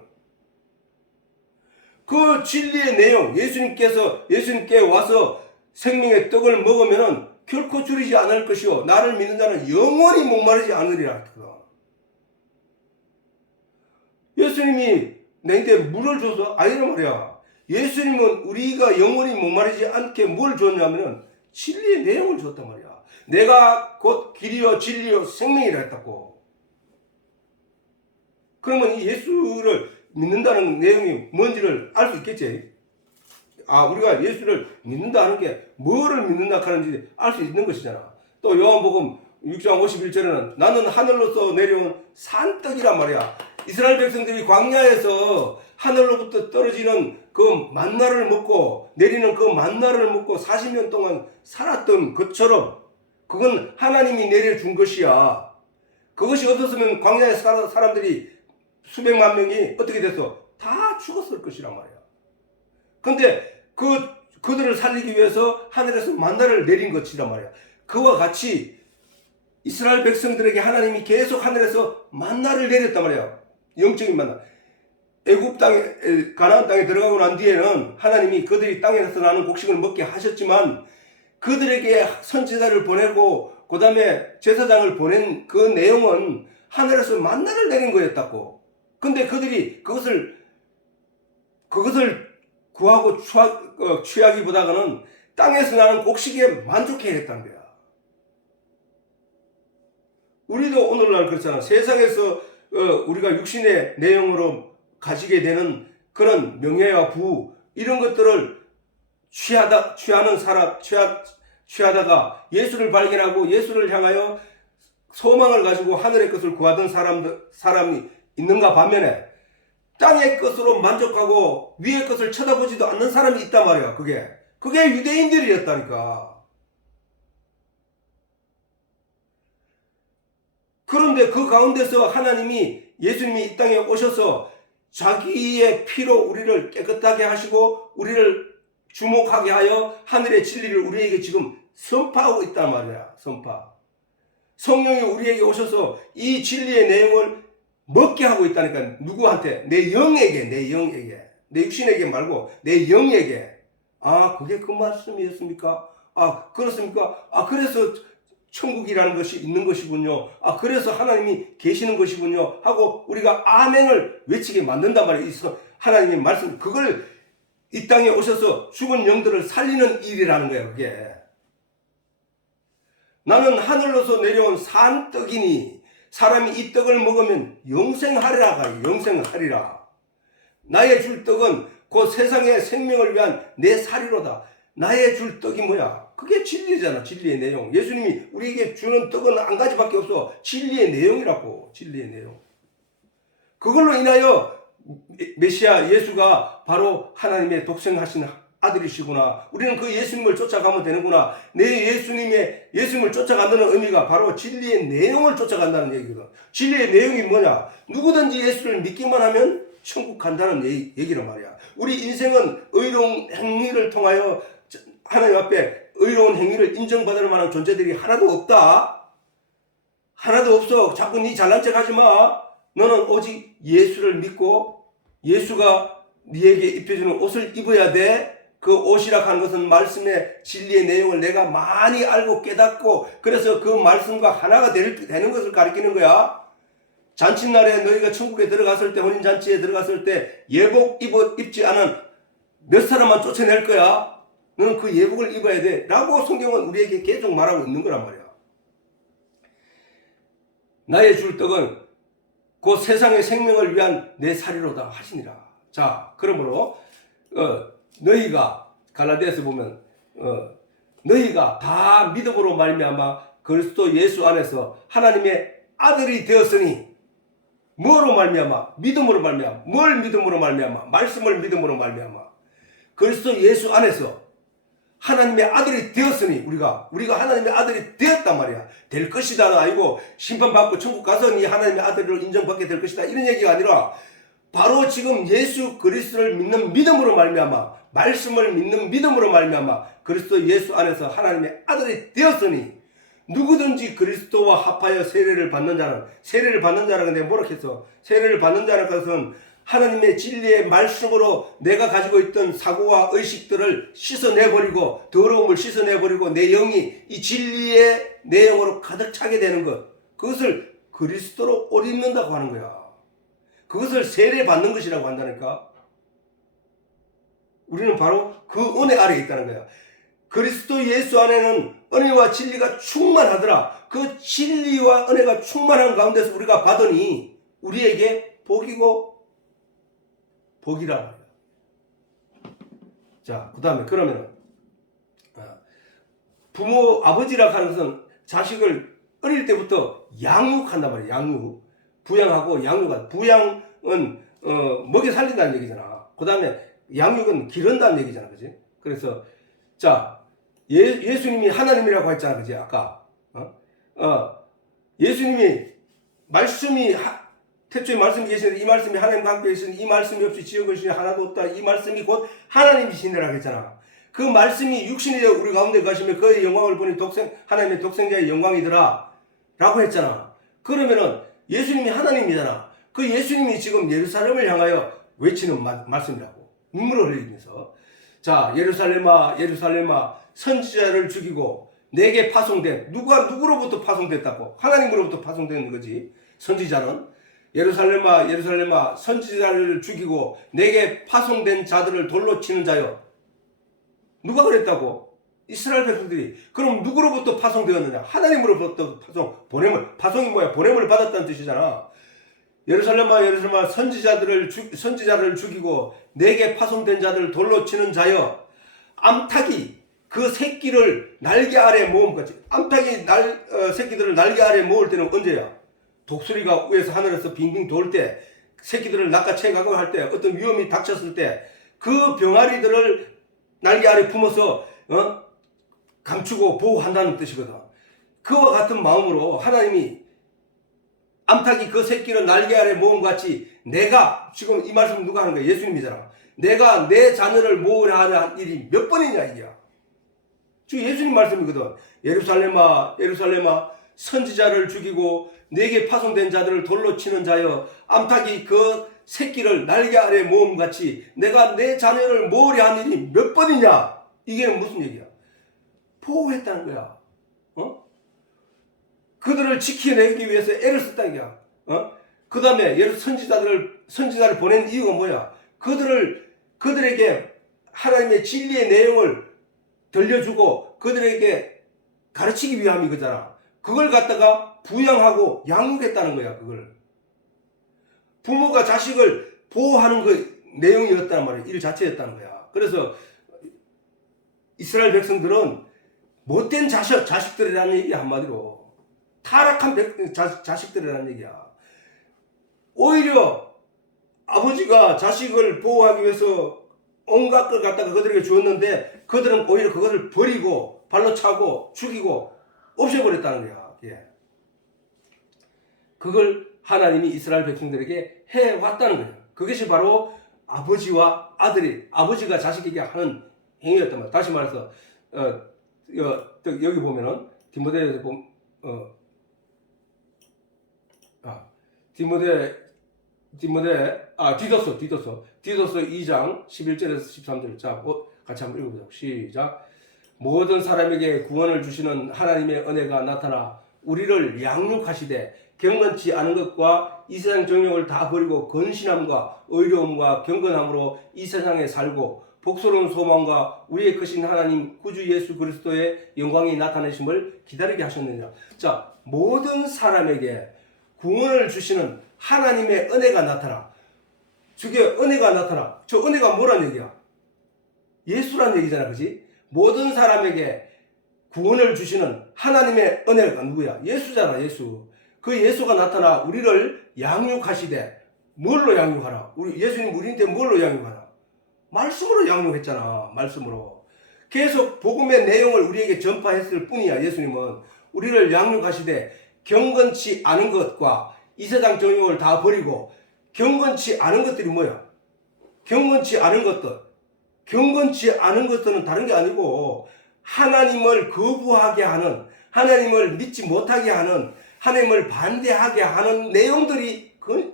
그 진리의 내용 예수님께 와서 생명의 떡을 먹으면은 결코 줄이지 않을 것이요 나를 믿는 자는 영원히 목마르지 않으리라. 예수님이 내한테 물을 줘서 아니란 말이야. 예수님은 우리가 영원히 목마르지 않게 뭘 줬냐면은 진리의 내용을 줬단 말이야. 내가 곧 길이요 진리요 생명이라 했다고. 그러면 이 예수를 믿는다는 내용이 뭔지를 알 수 있겠지. 우리가 예수를 믿는다는 게 뭐를 믿는다 하는지 알 수 있는 것이잖아. 또 요한복음 6장 51절에는 나는 하늘로서 내려온 산떡이란 말이야. 이스라엘 백성들이 광야에서 하늘로부터 떨어지는 그 만나를 먹고 내리는 그 만나를 먹고 40년 동안 살았던 것처럼 그건 하나님이 내려준 것이야. 그것이 없었으면 광야의 사람들이 수백만 명이 어떻게 됐어? 다 죽었을 것이란 말이야. 근데 그들을 살리기 위해서 하늘에서 만나를 내린 것이란 말이야. 그와 같이 이스라엘 백성들에게 하나님이 계속 하늘에서 만나를 내렸단 말이야. 영적인 만나. 애굽 땅에, 가나안 땅에 들어가고 난 뒤에는 하나님이 그들이 땅에서 나는 곡식을 먹게 하셨지만 그들에게 선지자를 보내고 그 다음에 제사장을 보낸 그 내용은 하늘에서 만나를 내린 거였다고. 근데 그들이 그것을 구하고 취하기보다는 땅에서 나는 곡식에 만족해야 했다는 거야. 우리도 오늘날 그렇잖아. 세상에서 우리가 육신의 내용으로 가지게 되는 그런 명예와 부 이런 것들을 취하다가 예수를 발견하고 예수를 향하여 소망을 가지고 하늘의 것을 구하던 사람이 있는가 반면에 땅의 것으로 만족하고 위의 것을 쳐다보지도 않는 사람이 있단 말이야. 그게 유대인들이었다니까. 그런데 그 가운데서 하나님이 예수님이 이 땅에 오셔서 자기의 피로 우리를 깨끗하게 하시고 우리를 주목하게 하여 하늘의 진리를 우리에게 지금 선포하고 있단 말이야. 선포. 성령이 우리에게 오셔서 이 진리의 내용을 먹게 하고 있다니까. 누구한테? 내 영에게. 내 육신에게 말고 내 영에게. 아, 그게 그 말씀이었습니까? 아, 그렇습니까? 아, 그래서 천국이라는 것이 있는 것이군요. 아, 그래서 하나님이 계시는 것이군요. 하고 우리가 아멘을 외치게 만든단 말이에요. 하나님의 말씀, 그걸 이 땅에 오셔서 죽은 영들을 살리는 일이라는 거예요. 그게. 나는 하늘로서 내려온 산떡이니 사람이 이 떡을 먹으면 영생하리라. 나의 줄 떡은 그 세상의 생명을 위한 내 살이로다. 나의 줄 떡이 뭐야? 그게 진리잖아. 진리의 내용. 예수님이 우리에게 주는 떡은 한 가지밖에 없어. 진리의 내용이라고. 진리의 내용. 그걸로 인하여 메시아 예수가 바로 하나님의 독생하신 아들이시구나. 우리는 그 예수님을 쫓아가면 되는구나. 내 예수님을 쫓아간다는 의미가 바로 진리의 내용을 쫓아간다는 얘기거든. 진리의 내용이 뭐냐? 누구든지 예수를 믿기만 하면 천국 간다는 얘기란 말이야. 우리 인생은 의로운 행위를 통하여 하나님 앞에 의로운 행위를 인정받을 만한 존재들이 하나도 없다. 하나도 없어. 자꾸 네 잘난 척 하지 마. 너는 오직 예수를 믿고 예수가 네에게 입혀주는 옷을 입어야 돼. 그 옷이라 하는 것은 말씀의 진리의 내용을 내가 많이 알고 깨닫고 그래서 그 말씀과 하나가 되는 것을 가리키는 거야. 잔칫날에 너희가 천국에 들어갔을 때, 혼인잔치에 들어갔을 때 예복 입지 않은 몇 사람만 쫓아낼 거야. 너는 그 예복을 입어야 돼. 라고 성경은 우리에게 계속 말하고 있는 거란 말이야. 나의 줄 떡은 그 세상의 생명을 위한 내 살이로다 하시니라. 자, 그러므로 너희가 갈라디아서 보면 너희가 다 믿음으로 말미암아 그리스도 예수 안에서 하나님의 아들이 되었으니 뭐로 말미암아? 믿음으로 말미암아. 뭘 믿음으로 말미암아? 말씀을 믿음으로 말미암아. 그리스도 예수 안에서 하나님의 아들이 되었으니 우리가 하나님의 아들이 되었단 말이야. 될 것이다는 아니고 심판받고 천국 가서 네 하나님의 아들로 인정받게 될 것이다 이런 얘기가 아니라 바로 지금 예수 그리스도를 믿는 믿음으로 말미암아 말씀을 믿는 믿음으로 말미암아 그리스도 예수 안에서 하나님의 아들이 되었으니 누구든지 그리스도와 합하여 세례를 받는 자라는 내가 뭐라 했어? 세례를 받는 자라는 것은 하나님의 진리의 말씀으로 내가 가지고 있던 사고와 의식들을 씻어내버리고 더러움을 씻어내버리고 내 영이 이 진리의 내용으로 가득 차게 되는 것, 그것을 그리스도로 옷 입는다고 하는 거야. 그것을 세례 받는 것이라고 한다니까. 우리는 바로 그 은혜 아래에 있다는 거야. 그리스도 예수 안에는 은혜와 진리가 충만하더라. 그 진리와 은혜가 충만한 가운데서 우리가 받으니 우리에게 복이고 복이라 말이야. 자, 그 다음에 그러면 부모 아버지라 하는 것은 자식을 어릴 때부터 양육한단 말이야. 양육, 부양하고 양육한. 부양은 먹여 살린다는 얘기잖아. 그 다음에 양육은 기른다는 얘기잖아, 그지? 그래서 자, 예수님이 하나님이라고 했잖아, 그지? 아까 예수님이 말씀이 태초에 말씀이 계시는데 이 말씀이 하나님과 함께 계시니 이 말씀이 없이 지은 것이 하나도 없다. 이 말씀이 곧 하나님이시니라 했잖아. 그 말씀이 육신이 되어 우리 가운데 가시면 그의 영광을 보니 하나님의 독생자의 영광이더라 라고 했잖아. 그러면은 예수님이 하나님이잖아. 그 예수님이 지금 예루살렘을 향하여 외치는 말씀이라고. 눈물을 흘리면서. 자, 예루살렘아, 예루살렘아, 선지자를 죽이고 내게 파송된, 누구로부터 파송됐다고? 하나님으로부터 파송되는 거지. 선지자는. 예루살렘아, 예루살렘아, 선지자를 죽이고 내게 파송된 자들을 돌로 치는 자여. 누가 그랬다고? 이스라엘 백성들이. 그럼 누구로부터 파송되었느냐? 하나님으로부터 파송이 뭐야? 보냄을 받았다는 뜻이잖아. 예루살렘아, 예루살렘아, 선지자를 죽이고 내게 파송된 자들을 돌로 치는 자여. 암탉이 그 새끼를 날개 아래 모음 같이. 암탉이 새끼들을 날개 아래 모을 때는 언제야? 독수리가 위에서 하늘에서 빙빙 돌 때, 새끼들을 낚아채 가고 할 때, 어떤 위험이 닥쳤을 때, 그 병아리들을 날개 아래 품어서 감추고 보호한다는 뜻이거든. 그와 같은 마음으로 하나님이 암탉이 그 새끼를 날개 아래 모음 같이 내가, 지금 이 말씀 누가 하는 거야? 예수님이잖아. 내가 내 자녀를 모으려 하는 일이 몇 번이냐 이게야. 주 예수님 말씀이거든. 예루살렘아, 예루살렘아, 선지자를 죽이고 내게 파송된 자들을 돌로 치는 자여, 암탉이 그 새끼를 날개 아래 모음 같이 내가 내 자녀를 모으려 하는 일이 몇 번이냐. 이게 무슨 얘기야? 보호했다는 거야. 그들을 지켜내기 위해서 애를 썼다는 거야. 그 다음에 선지자를 보낸 이유가 뭐야? 그들에게 하나님의 진리의 내용을 들려주고 그들에게 가르치기 위함이거잖아. 그걸 갖다가 부양하고 양육했다는 거야. 그걸 부모가 자식을 보호하는 그 내용이었단 말이야. 일 자체였다는 거야. 그래서 이스라엘 백성들은 못된 자식들이라는 얘기야. 한마디로 타락한 자식들이라는 얘기야. 오히려 아버지가 자식을 보호하기 위해서 온갖 걸 갖다가 그들에게 주었는데 그들은 오히려 그것을 버리고 발로 차고 죽이고 없애버렸다는 거야. 예. 그걸 하나님이 이스라엘 백성들에게 해왔다는 거야. 그것이 바로 아버지가 자식에게 하는 행위였단 말이야. 다시 말해서 여기 보면은 디모데에서 디도서 2장 11절에서 13절. 자, 같이 한번 읽어보자. 시작. 모든 사람에게 구원을 주시는 하나님의 은혜가 나타나 우리를 양육하시되 경건치 않은 것과 이 세상 정욕을 다 버리고 건신함과 의로움과 경건함으로 이 세상에 살고 복스러운 소망과 우리의 크신 하나님 구주 예수 그리스도의 영광이 나타내심을 기다리게 하셨느니라. 자, 모든 사람에게 구원을 주시는 하나님의 은혜가 나타나. 저게 은혜가 나타나. 저 은혜가 뭐란 얘기야? 예수란 얘기잖아. 그지? 모든 사람에게 구원을 주시는 하나님의 은혜가 누구야? 예수잖아. 예수. 그 예수가 나타나 우리를 양육하시되. 뭘로 양육하라? 예수님 우리한테 뭘로 양육하라? 말씀으로 양육했잖아. 말씀으로. 계속 복음의 내용을 우리에게 전파했을 뿐이야. 예수님은 우리를 양육하시되 경건치 않은 것과 이 세상 정욕을 다 버리고. 경건치 않은 것들이 뭐야? 경건치 않은 것들. 경건치 않은 것들은 다른 게 아니고 하나님을 거부하게 하는, 하나님을 믿지 못하게 하는, 하나님을 반대하게 하는 내용들이 그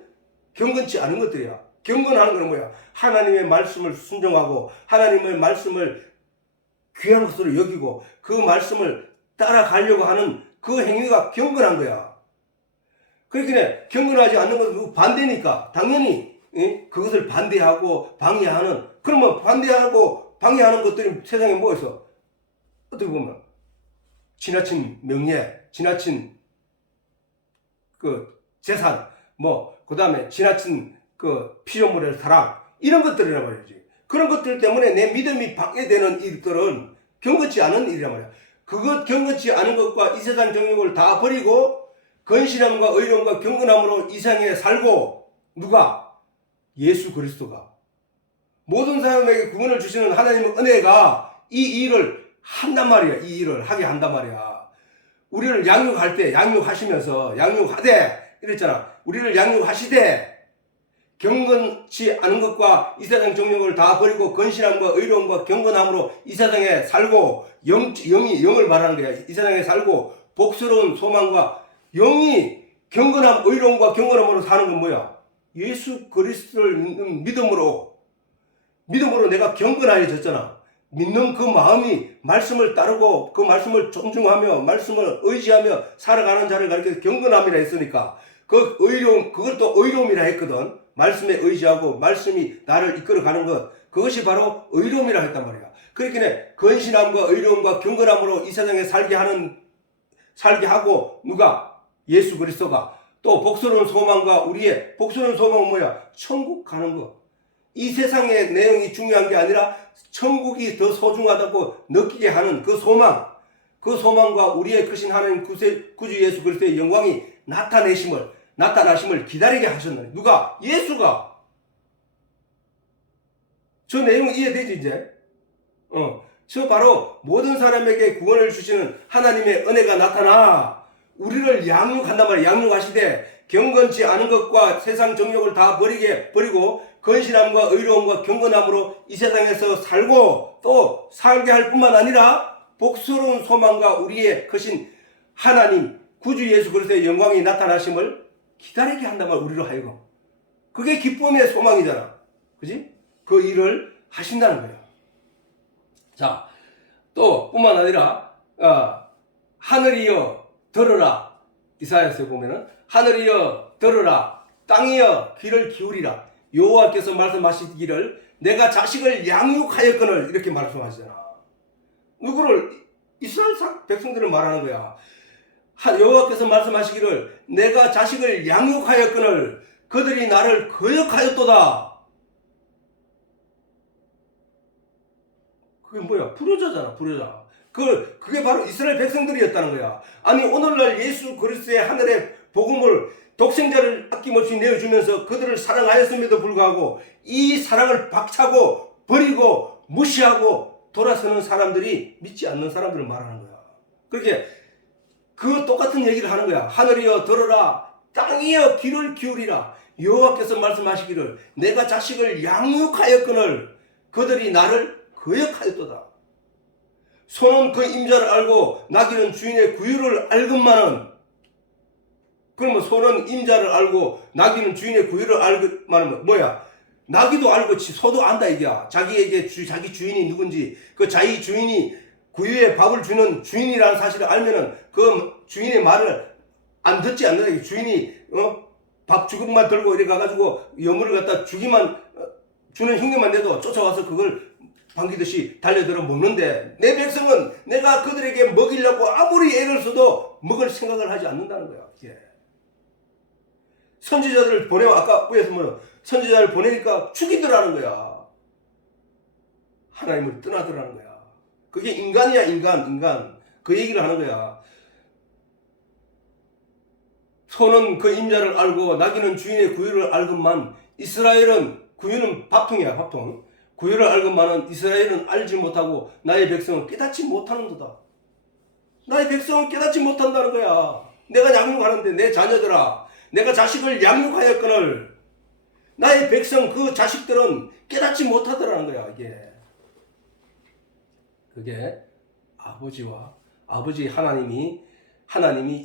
경건치 않은 것들이야. 경건하는 건 뭐야? 하나님의 말씀을 순종하고 하나님의 말씀을 귀한 것으로 여기고 그 말씀을 따라가려고 하는 그 행위가 경건한 거야. 그러니까 경건하지 않는 것은 반대니까 당연히 그것을 반대하고 방해하는. 그러면 반대하고 방해하는 것들이 세상에 뭐가 있어? 어떻게 보면 지나친 명예, 지나친 그 재산, 그 다음에 지나친 그 피조물의 사랑, 이런 것들이란 말이지. 그런 것들 때문에 내 믿음이 방해되는 일들은 경건치 않은 일이란 말이야. 그것 경건치 않은 것과 이 세상 정욕을 다 버리고 건실함과 의로움과 경건함으로 이 세상에 살고. 누가? 예수 그리스도가. 모든 사람에게 구원을 주시는 하나님의 은혜가 이 일을 한단 말이야. 이 일을 하게 한단 말이야. 우리를 양육할 때 양육하시면서 양육하되 이랬잖아. 우리를 양육하시되 경건치 않은 것과 이 세상 정욕을 다 버리고 건실함과 의로움과 경건함으로 이 세상에 살고 영을 말하는 거야. 이 세상에 살고 복스러운 소망과 영이 경건함, 의로움과 경건함으로 사는 건 뭐야? 예수 그리스도를 믿는 믿음으로 내가 경건하여졌잖아. 믿는 그 마음이 말씀을 따르고 그 말씀을 존중하며 말씀을 의지하며 살아가는 자를 가리켜서 경건함이라 했으니까 그 의로움, 그걸 또 의로움이라 했거든. 말씀에 의지하고 말씀이 나를 이끌어가는 것, 그것이 바로 의로움이라 했단 말이야. 그렇게 건실함과 의로움과 경건함으로 이 세상에 살게 하고 누가? 예수 그리스도가. 또 복스러운 소망과 우리의 복스러운 소망은 뭐야? 천국 가는 것. 이 세상의 내용이 중요한 게 아니라 천국이 더 소중하다고 느끼게 하는 그 소망과 우리의 크신 하나님 구주 예수 그리스도의 영광이 나타나심을 기다리게 하셨느니. 누가? 예수가. 저 내용 이해되지 이제? 저 바로 모든 사람에게 구원을 주시는 하나님의 은혜가 나타나 우리를 양육한단 말이야. 양육하시되 경건치 않은 것과 세상 정욕을 다 버리고 건실함과 의로움과 경건함으로 이 세상에서 살고 또 살게 할 뿐만 아니라 복스러운 소망과 우리의 크신 하나님 구주 예수 그리스도의 영광이 나타나심을 기다리게 한단 말이야. 우리로 하여금. 그게 기쁨의 소망이잖아. 그지? 그 일을 하신다는 거예요. 자, 또 뿐만 아니라 하늘이여 들으라. 이사야서에 보면은 하늘이여 들으라, 땅이여 귀를 기울이라. 여호와께서 말씀하시기를 내가 자식을 양육하였거늘, 이렇게 말씀하시잖아. 누구를? 이스라엘 백성들을 말하는 거야. 여호와께서 말씀하시기를 내가 자식을 양육하였거늘 그들이 나를 거역하였도다. 그게 뭐야? 불효자잖아, 불효자. 그게 바로 이스라엘 백성들이었다는 거야. 아니, 오늘날 예수 그리스도의 하늘의 복음을 독생자를 아낌없이 내어주면서 그들을 사랑하였음에도 불구하고 이 사랑을 박차고 버리고 무시하고 돌아서는 사람들이 믿지 않는 사람들을 말하는 거야. 그렇게 그 똑같은 얘기를 하는 거야. 하늘이여 들어라, 땅이여 귀를 기울이라. 여호와께서 말씀하시기를 내가 자식을 양육하였거늘 그들이 나를 거역하였도다. 소는 그 임자를 알고 나귀는 주인의 구유를 알건만은. 그러면 소는 임자를 알고 나귀는 주인의 구유를 알건만은 뭐야? 나귀도 알고 소도 안다 이게야. 자기에게 자기 주인이 누군지, 그 자기 주인이 구유에 밥을 주는 주인이라는 사실을 알면은 그 주인의 말을 안 듣지 않는다. 주인이 밥 주걱만 들고 이래 가가지고 여물을 갖다 주는 흉내만 내도 쫓아와서 그걸 반기듯이 달려들어 먹는데, 내 백성은 내가 그들에게 먹이려고 아무리 애를 써도 먹을 생각을 하지 않는다는 거야. 예. 선지자들을 아까 위에서 선지자를 보내니까 죽이더라는 거야. 하나님을 떠나더라는 거야. 그게 인간이야, 인간. 그 얘기를 하는 거야. 소는 그 임자를 알고 나귀는 주인의 구유를 알건만. 이스라엘은, 구유는 밥통이야, 밥통. 구유를 알건만은 이스라엘은 알지 못하고 나의 백성은 깨닫지 못하는도다. 나의 백성은 깨닫지 못한다는 거야. 내가 양육하는데 내 자녀들아, 내가 자식을 양육하였거늘 나의 백성 그 자식들은 깨닫지 못하더라는 거야. 그게 아버지 하나님이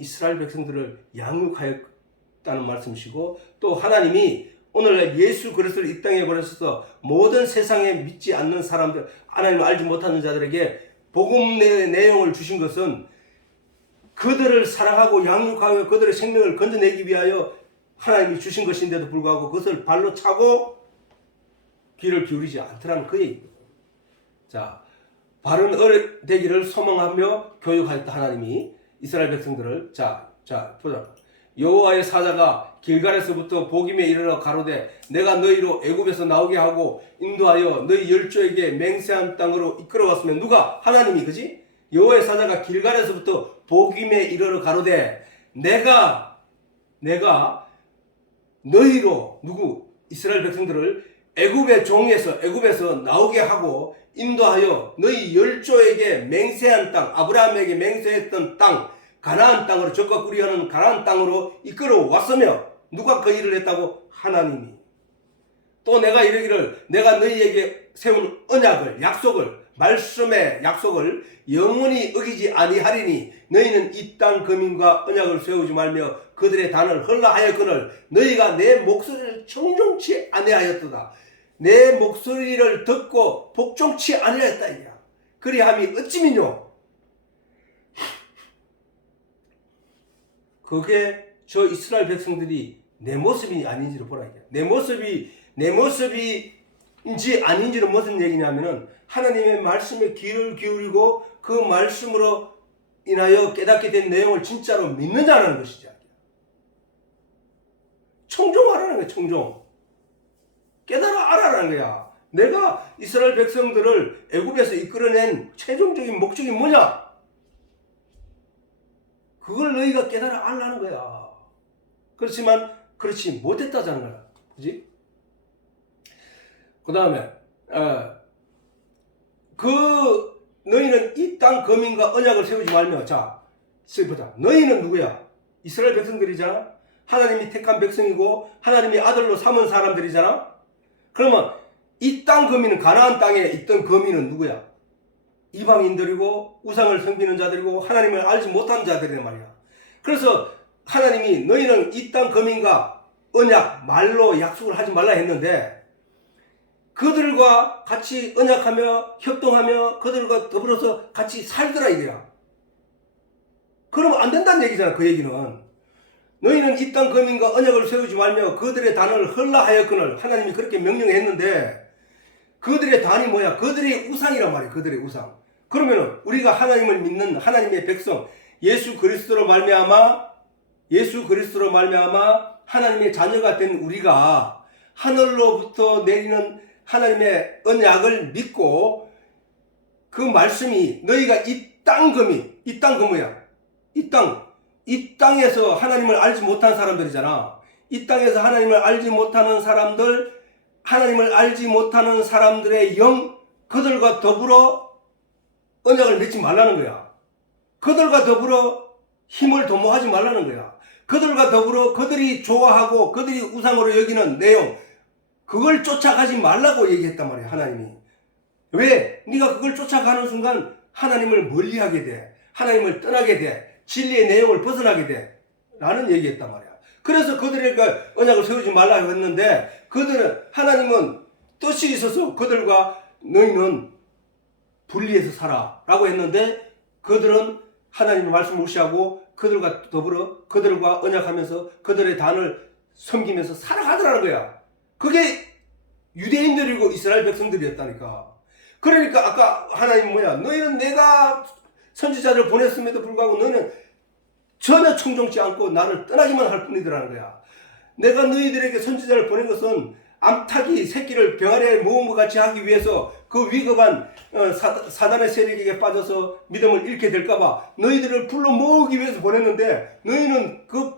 이스라엘 백성들을 양육하였다는 말씀이시고, 또 하나님이 오늘날 예수 그리스도를 이 땅에 보내셔서 모든 세상에 믿지 않는 사람들, 하나님을 알지 못하는 자들에게 복음의 내용을 주신 것은 그들을 사랑하고 양육하며 그들의 생명을 건져내기 위하여 하나님이 주신 것인데도 불구하고 그것을 발로 차고 귀를 기울이지 않더라는 그 얘기입니다. 자, 바른 되기를 소망하며 교육하였다 하나님이 이스라엘 백성들을. 자 보자. 여호와의 사자가 길갈에서부터 보김에 이르러 가로되 내가 너희로 애굽에서 나오게 하고 인도하여 너희 열조에게 맹세한 땅으로 이끌어왔으면. 누가? 하나님이. 그지? 여호와의 사자가 길갈에서부터 보김에 이르러 가로되 내가 너희로, 누구? 이스라엘 백성들을 애굽에서 나오게 하고 인도하여 너희 열조에게 맹세한 땅, 아브라함에게 맹세했던 땅, 가나안 땅으로, 적과 꿀이하는 가나안 땅으로 이끌어 왔으며, 누가 그 일을 했다고? 하나님이. 또 내가 이르기를 내가 너희에게 세운 언약을, 약속을, 말씀의 약속을 영원히 어기지 아니하리니 너희는 이 땅 거민과 언약을 세우지 말며 그들의 단을 헐라하였거늘 너희가 내 목소리를 청종치 아니하였도다. 내 목소리를 듣고 복종치 아니하였다. 이야. 그리함이 어찌미뇨? 그게 저 이스라엘 백성들이 내 모습이 아닌지를 보라. 내 모습인지 아닌지는 무슨 얘기냐면은 하나님의 말씀에 귀를 기울이고 그 말씀으로 인하여 깨닫게 된 내용을 진짜로 믿느냐는 것이죠. 청종하라는 거야. 청종. 깨달아 알아라는 거야. 내가 이스라엘 백성들을 애굽에서 이끌어낸 최종적인 목적이 뭐냐? 그걸 너희가 깨달아 알라는 거야. 그렇지만 그렇지 못했다자는 거야. 그지? 그 다음에 너희는 이 땅 거민과 언약을 세우지 말며. 자, 보자. 너희는 누구야? 이스라엘 백성들이잖아. 하나님이 택한 백성이고 하나님이 아들로 삼은 사람들이잖아. 그러면 이 땅 거민은, 가나안 땅에 있던 거민은 누구야? 이방인들이고 우상을 섬기는 자들이고 하나님을 알지 못하는 자들이란 말이야. 그래서 하나님이 너희는 이 땅 거민과 언약, 말로 약속을 하지 말라 했는데 그들과 같이 언약하며 협동하며 그들과 더불어서 같이 살더라 이거야. 그러면 안 된다는 얘기잖아. 그 얘기는 너희는 이 땅 거민과 언약을 세우지 말며 그들의 단을 헐라하였거늘 하나님이 그렇게 명령했는데 그들의 단이 뭐야? 그들의 우상이란 말이야. 그들의 우상. 그러면은 우리가 하나님을 믿는 하나님의 백성 예수 그리스도로 말미암아 하나님의 자녀가 된 우리가 하늘로부터 내리는 하나님의 언약을 믿고 그 말씀이 너희가 이 땅 거민, 이 땅 그 뭐야? 이 땅에서 하나님을 알지 못한 사람들이잖아. 이 땅에서 하나님을 알지 못하는 사람들, 하나님을 알지 못하는 사람들의 영, 그들과 더불어 언약을 맺지 말라는 거야. 그들과 더불어 힘을 도모하지 말라는 거야. 그들과 더불어 그들이 좋아하고 그들이 우상으로 여기는 내용, 그걸 쫓아가지 말라고 얘기했단 말이야. 하나님이. 왜? 네가 그걸 쫓아가는 순간 하나님을 멀리하게 돼. 하나님을 떠나게 돼. 진리의 내용을 벗어나게 돼. 라는 얘기했단 말이야. 그래서 그들에게 언약을 세우지 말라고 했는데 하나님은 뜻이 있어서 그들과 너희는 분리해서 살아 라고 했는데 그들은 하나님의 말씀을 무시하고 그들과 더불어 그들과 언약하면서 그들의 단을 섬기면서 살아가더라는 거야. 그게 유대인들이고 이스라엘 백성들이었다니까. 그러니까 아까 하나님 너희는 내가 선지자를 보냈음에도 불구하고 너는 전혀 청종치 않고 나를 떠나기만 할 뿐이더라는 거야. 내가 너희들에게 선지자를 보낸 것은 암탉이 새끼를 병아리에 모은 것 같이 하기 위해서 그 위급한 사단의 세력에게 빠져서 믿음을 잃게 될까봐 너희들을 불러 모으기 위해서 보냈는데 너희는 그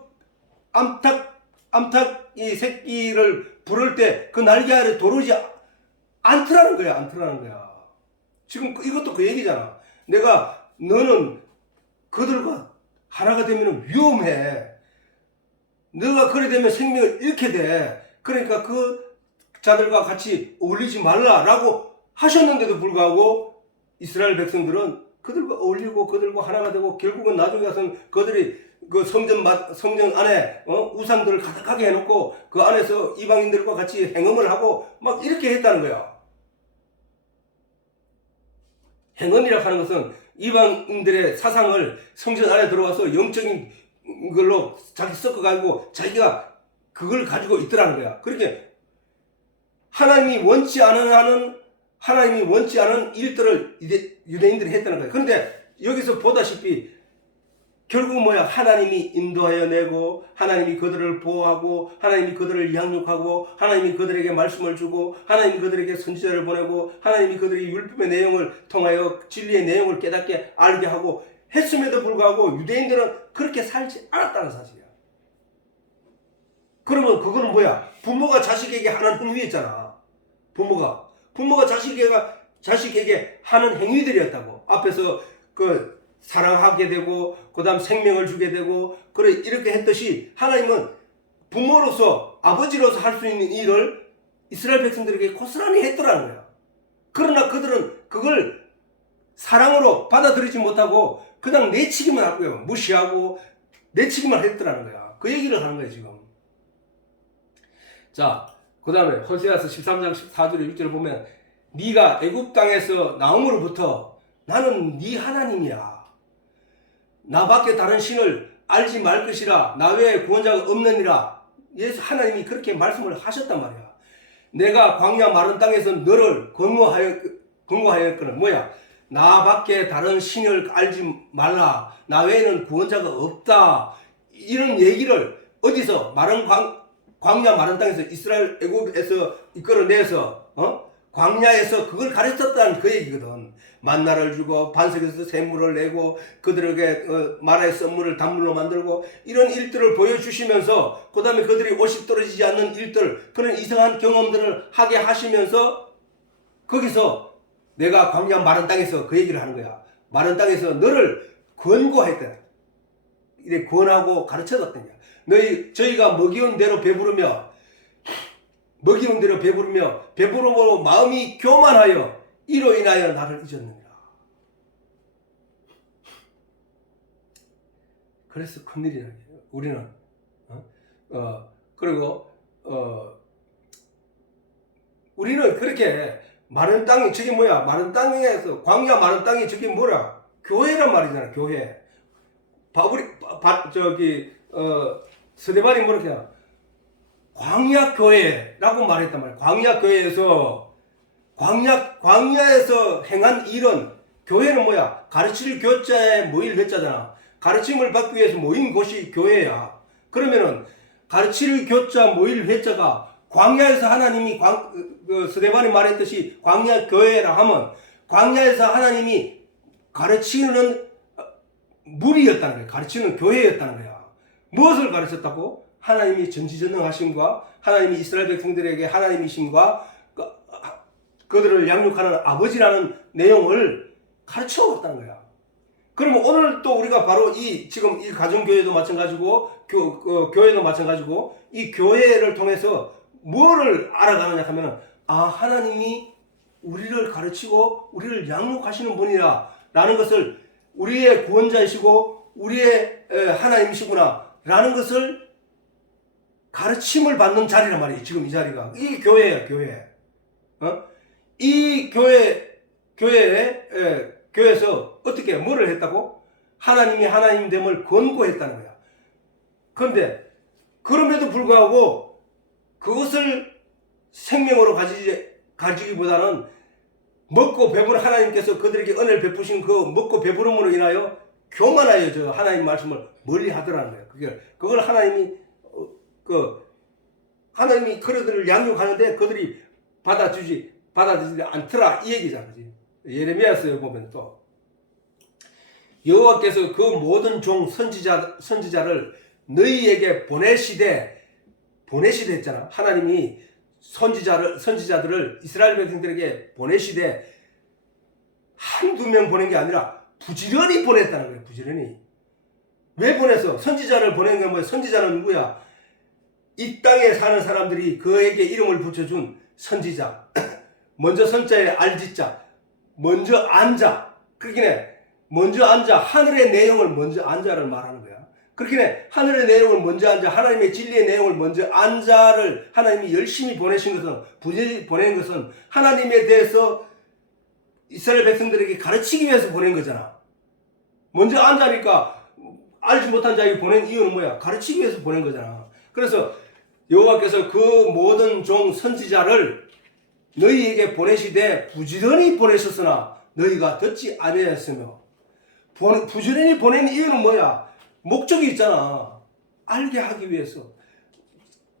암탉이 새끼를 부를 때 그 날개 아래 도르지 않더라는 거야. 지금 이것도 그 얘기잖아. 너는 그들과 하나가 되면 위험해. 너가 그래 되면 생명을 잃게 돼. 그러니까 그 자들과 같이 어울리지 말라라고 하셨는데도 불구하고 이스라엘 백성들은 그들과 어울리고 그들과 하나가 되고 결국은 나중에 가서는 그들이 그 성전 안에 우상들을 가득하게 해놓고 그 안에서 이방인들과 같이 행음을 하고 막 이렇게 했다는 거야. 행음이라고 하는 것은 이방인들의 사상을 성전 안에 들어와서 영적인 걸로 자기 섞어가지고 자기가 그걸 가지고 있더라는 거야. 그렇게 하나님이 원치 않은 일들을 유대인들이 했다는 거야. 그런데 여기서 보다시피 결국 하나님이 인도하여 내고 하나님이 그들을 보호하고 하나님이 그들을 양육하고 하나님이 그들에게 말씀을 주고 하나님이 그들에게 선지자를 보내고 하나님이 그들이 율법의 내용을 통하여 진리의 내용을 깨닫게 알게 하고 했음에도 불구하고 유대인들은 그렇게 살지 않았다는 사실이야. 그러면 그거는 부모가 자식에게 하는 행위였잖아. 부모가 자식에게 하는 행위들이었다고. 앞에서 사랑하게 되고 그 다음 생명을 주게 되고 그래 이렇게 했듯이 하나님은 부모로서 아버지로서 할 수 있는 일을 이스라엘 백성들에게 고스란히 했더라는 거야. 그러나 그들은 그걸 사랑으로 받아들이지 못하고 그냥 내치기만 하고요. 무시하고 내치기만 했더라는 거야. 그 얘기를 하는 거예요 지금. 자, 그 다음에 호세아서 13장 14절에 6절을 보면 네가 애굽 땅에서 나옴으로부터 나는 네 하나님이야. 나밖에 다른 신을 알지 말 것이라. 나 외에 구원자가 없느니라. 예수 하나님이 그렇게 말씀을 하셨단 말이야. 내가 광야 마른 땅에서 너를 권고하였거든. 뭐야? 나밖에 다른 신을 알지 말라. 나 외에는 구원자가 없다. 이런 얘기를 어디서 마른 광야 마른 땅에서 이스라엘 애굽에서 이끌어내서 광야에서 그걸 가르쳤다는 그 얘기거든. 만나를 주고 반석에서 샘물을 내고 그들에게 마라의 썬물을 단물로 만들고 이런 일들을 보여주시면서 그 다음에 그들이 옷이 떨어지지 않는 일들 그런 이상한 경험들을 하게 하시면서 거기서 내가 광야 마른 땅에서 그 얘기를 하는 거야. 마른 땅에서 너를 권고했다. 이래 권하고 가르쳐줬던 거야. 저희가 먹이온 대로 배부르며 배부름으로 마음이 교만하여 이로 인하여 나를 잊었느니라. 그래서 큰일이라는 거예요. 우리는 그리고 우리는 그렇게 마른 땅이 저게 뭐야? 마른 땅에서 광야 마른 땅이 저게 뭐라? 교회란 말이잖아. 교회. 스데반이 뭐렇게 광야 교회라고 말했단 말이야. 광야 교회에서 광야에서 행한 일은 교회는 뭐야? 가르칠 교자에 모일 회자잖아. 가르침을 받기 위해서 모인 곳이 교회야. 그러면은 가르칠 교자 모일 회자가 광야에서 하나님이 스데반이 말했듯이 광야 교회라 하면 광야에서 하나님이 가르치는 무리였다는 거야. 가르치는 교회였다는 거야. 무엇을 가르쳤다고? 하나님이 전지전능하심과 하나님이 이스라엘 백성들에게 하나님이심과 그들을 양육하는 아버지라는 내용을 가르쳐 왔다는 거야. 그러면 오늘 또 우리가 바로 지금 이 가정교회도 마찬가지고 교회도 마찬가지고 이 교회를 통해서 뭐를 알아가느냐 하면은 하나님이 우리를 가르치고 우리를 양육하시는 분이라 라는 것을 우리의 구원자이시고 우리의 하나님이시구나 라는 것을 가르침을 받는 자리란 말이에요. 지금 이 자리가. 이게 교회예요. 교회. 이 교회에서 어떻게 뭐를 했다고? 하나님이 하나님됨을 권고했다는 거야. 그런데 그럼에도 불구하고 그것을 생명으로 가지기보다는 먹고 배부른 하나님께서 그들에게 은혜를 베푸신 그 먹고 배부름으로 인하여 교만하여 저 하나님 말씀을 멀리 하더라는 거예요. 그걸 하나님이 그들을 양육하는데 그들이 받아들이지 않더라 이 얘기잖아. 그지? 예레미야서에 보면 또 여호와께서 그 모든 종 선지자를 너희에게 보내시되 했잖아. 하나님이 선지자들을 이스라엘 백성들에게 보내시되 한두 명 보낸 게 아니라 부지런히 보냈다는 거예요. 부지런히. 왜 보내서? 선지자를 보낸 건 뭐야? 선지자는 누구야? 이 땅에 사는 사람들이 그에게 이름을 붙여준 선지자. 먼저 선자에 알지자. 먼저 앉아. 그렇게 먼저 앉아. 하늘의 내용을 먼저 앉아를 말하는 거야. 그렇게 하늘의 내용을 먼저 앉아. 하나님의 진리의 내용을 먼저 앉아를 하나님이 열심히 보내신 것은, 부지런히 보낸 것은 하나님에 대해서 이스라엘 백성들에게 가르치기 위해서 보낸 거잖아. 먼저 앉아니까 알지 못한 자에게 보낸 이유는 뭐야? 가르치기 위해서 보낸 거잖아. 그래서 여호와께서 그 모든 종 선지자를 너희에게 보내시되 부지런히 보내셨으나 너희가 듣지 아니하였으며. 부지런히 보낸 이유는 뭐야? 목적이 있잖아. 알게 하기 위해서.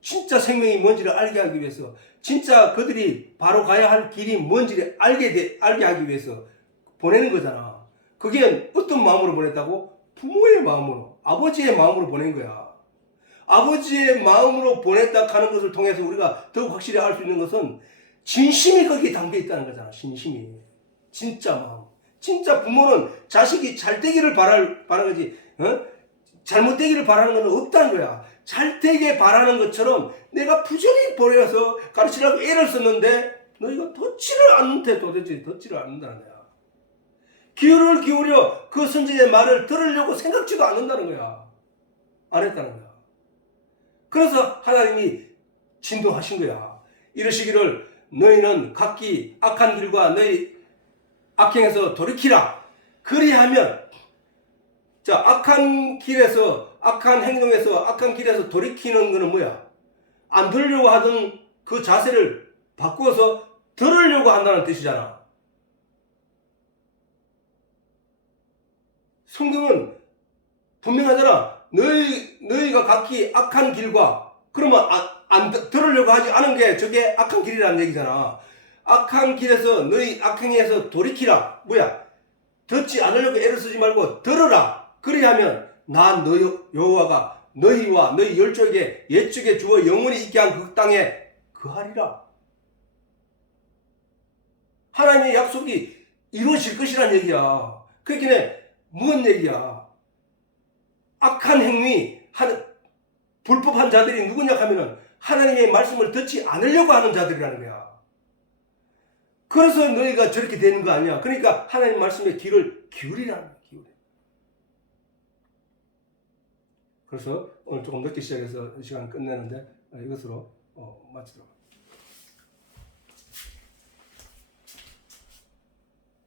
진짜 생명이 뭔지를 알게 하기 위해서. 진짜 그들이 바로 가야 할 길이 뭔지를 알게 하기 위해서 보내는 거잖아. 그게 어떤 마음으로 보냈다고? 부모의 마음으로, 아버지의 마음으로 보낸 거야. 아버지의 마음으로 보냈다 하는 것을 통해서 우리가 더욱 확실히 알 수 있는 것은 진심이 거기에 담겨 있다는 거잖아. 진심이. 진짜 마음. 진짜 부모는 자식이 잘 되기를 바라는 거지, 잘못되기를 바라는 건 없다는 거야. 잘 되게 바라는 것처럼 내가 부지런히 보내서 가르치려고 애를 썼는데 너희가 듣지를 않는데 도대체 듣지를 않는다는 거야. 귀를 기울여 그 선지자의 말을 들으려고 생각지도 않는다는 거야. 안 했다는 거야. 그래서 하나님이 진동하신 거야. 이러시기를 너희는 각기 악한 길과 너희 악행에서 돌이키라. 그리하면 자, 악한 길에서 악한 행동에서 악한 길에서 돌이키는 거는 뭐야? 안 들으려고 하던 그 자세를 바꾸어서 들으려고 한다는 뜻이잖아. 성경은 분명하잖아. 너희가 각기 악한 길과 그러면 안 들으려고 하지 않은 게 저게 악한 길이라는 얘기잖아. 악한 길에서 너희 악행에서 돌이키라. 뭐야? 듣지 않으려고 애를 쓰지 말고 들으라. 그리하면 나 여호와가 너희와 너희 열족에게 옛적에 주어 영원히 있게 한 그 땅에 거하리라. 하나님의 약속이 이루어질 것이란 얘기야. 그러니까 무슨 얘기야? 악한 행위 하는 불법한 자들이 누구냐 하면은 하나님의 말씀을 듣지 않으려고 하는 자들이라는 거야. 그래서 너희가 저렇게 되는 거 아니야. 그러니까 하나님 말씀에 귀를 기울이라는 거야. 그래서 오늘 조금 늦게 시작해서 시간을 끝내는데 이것으로 마치도록.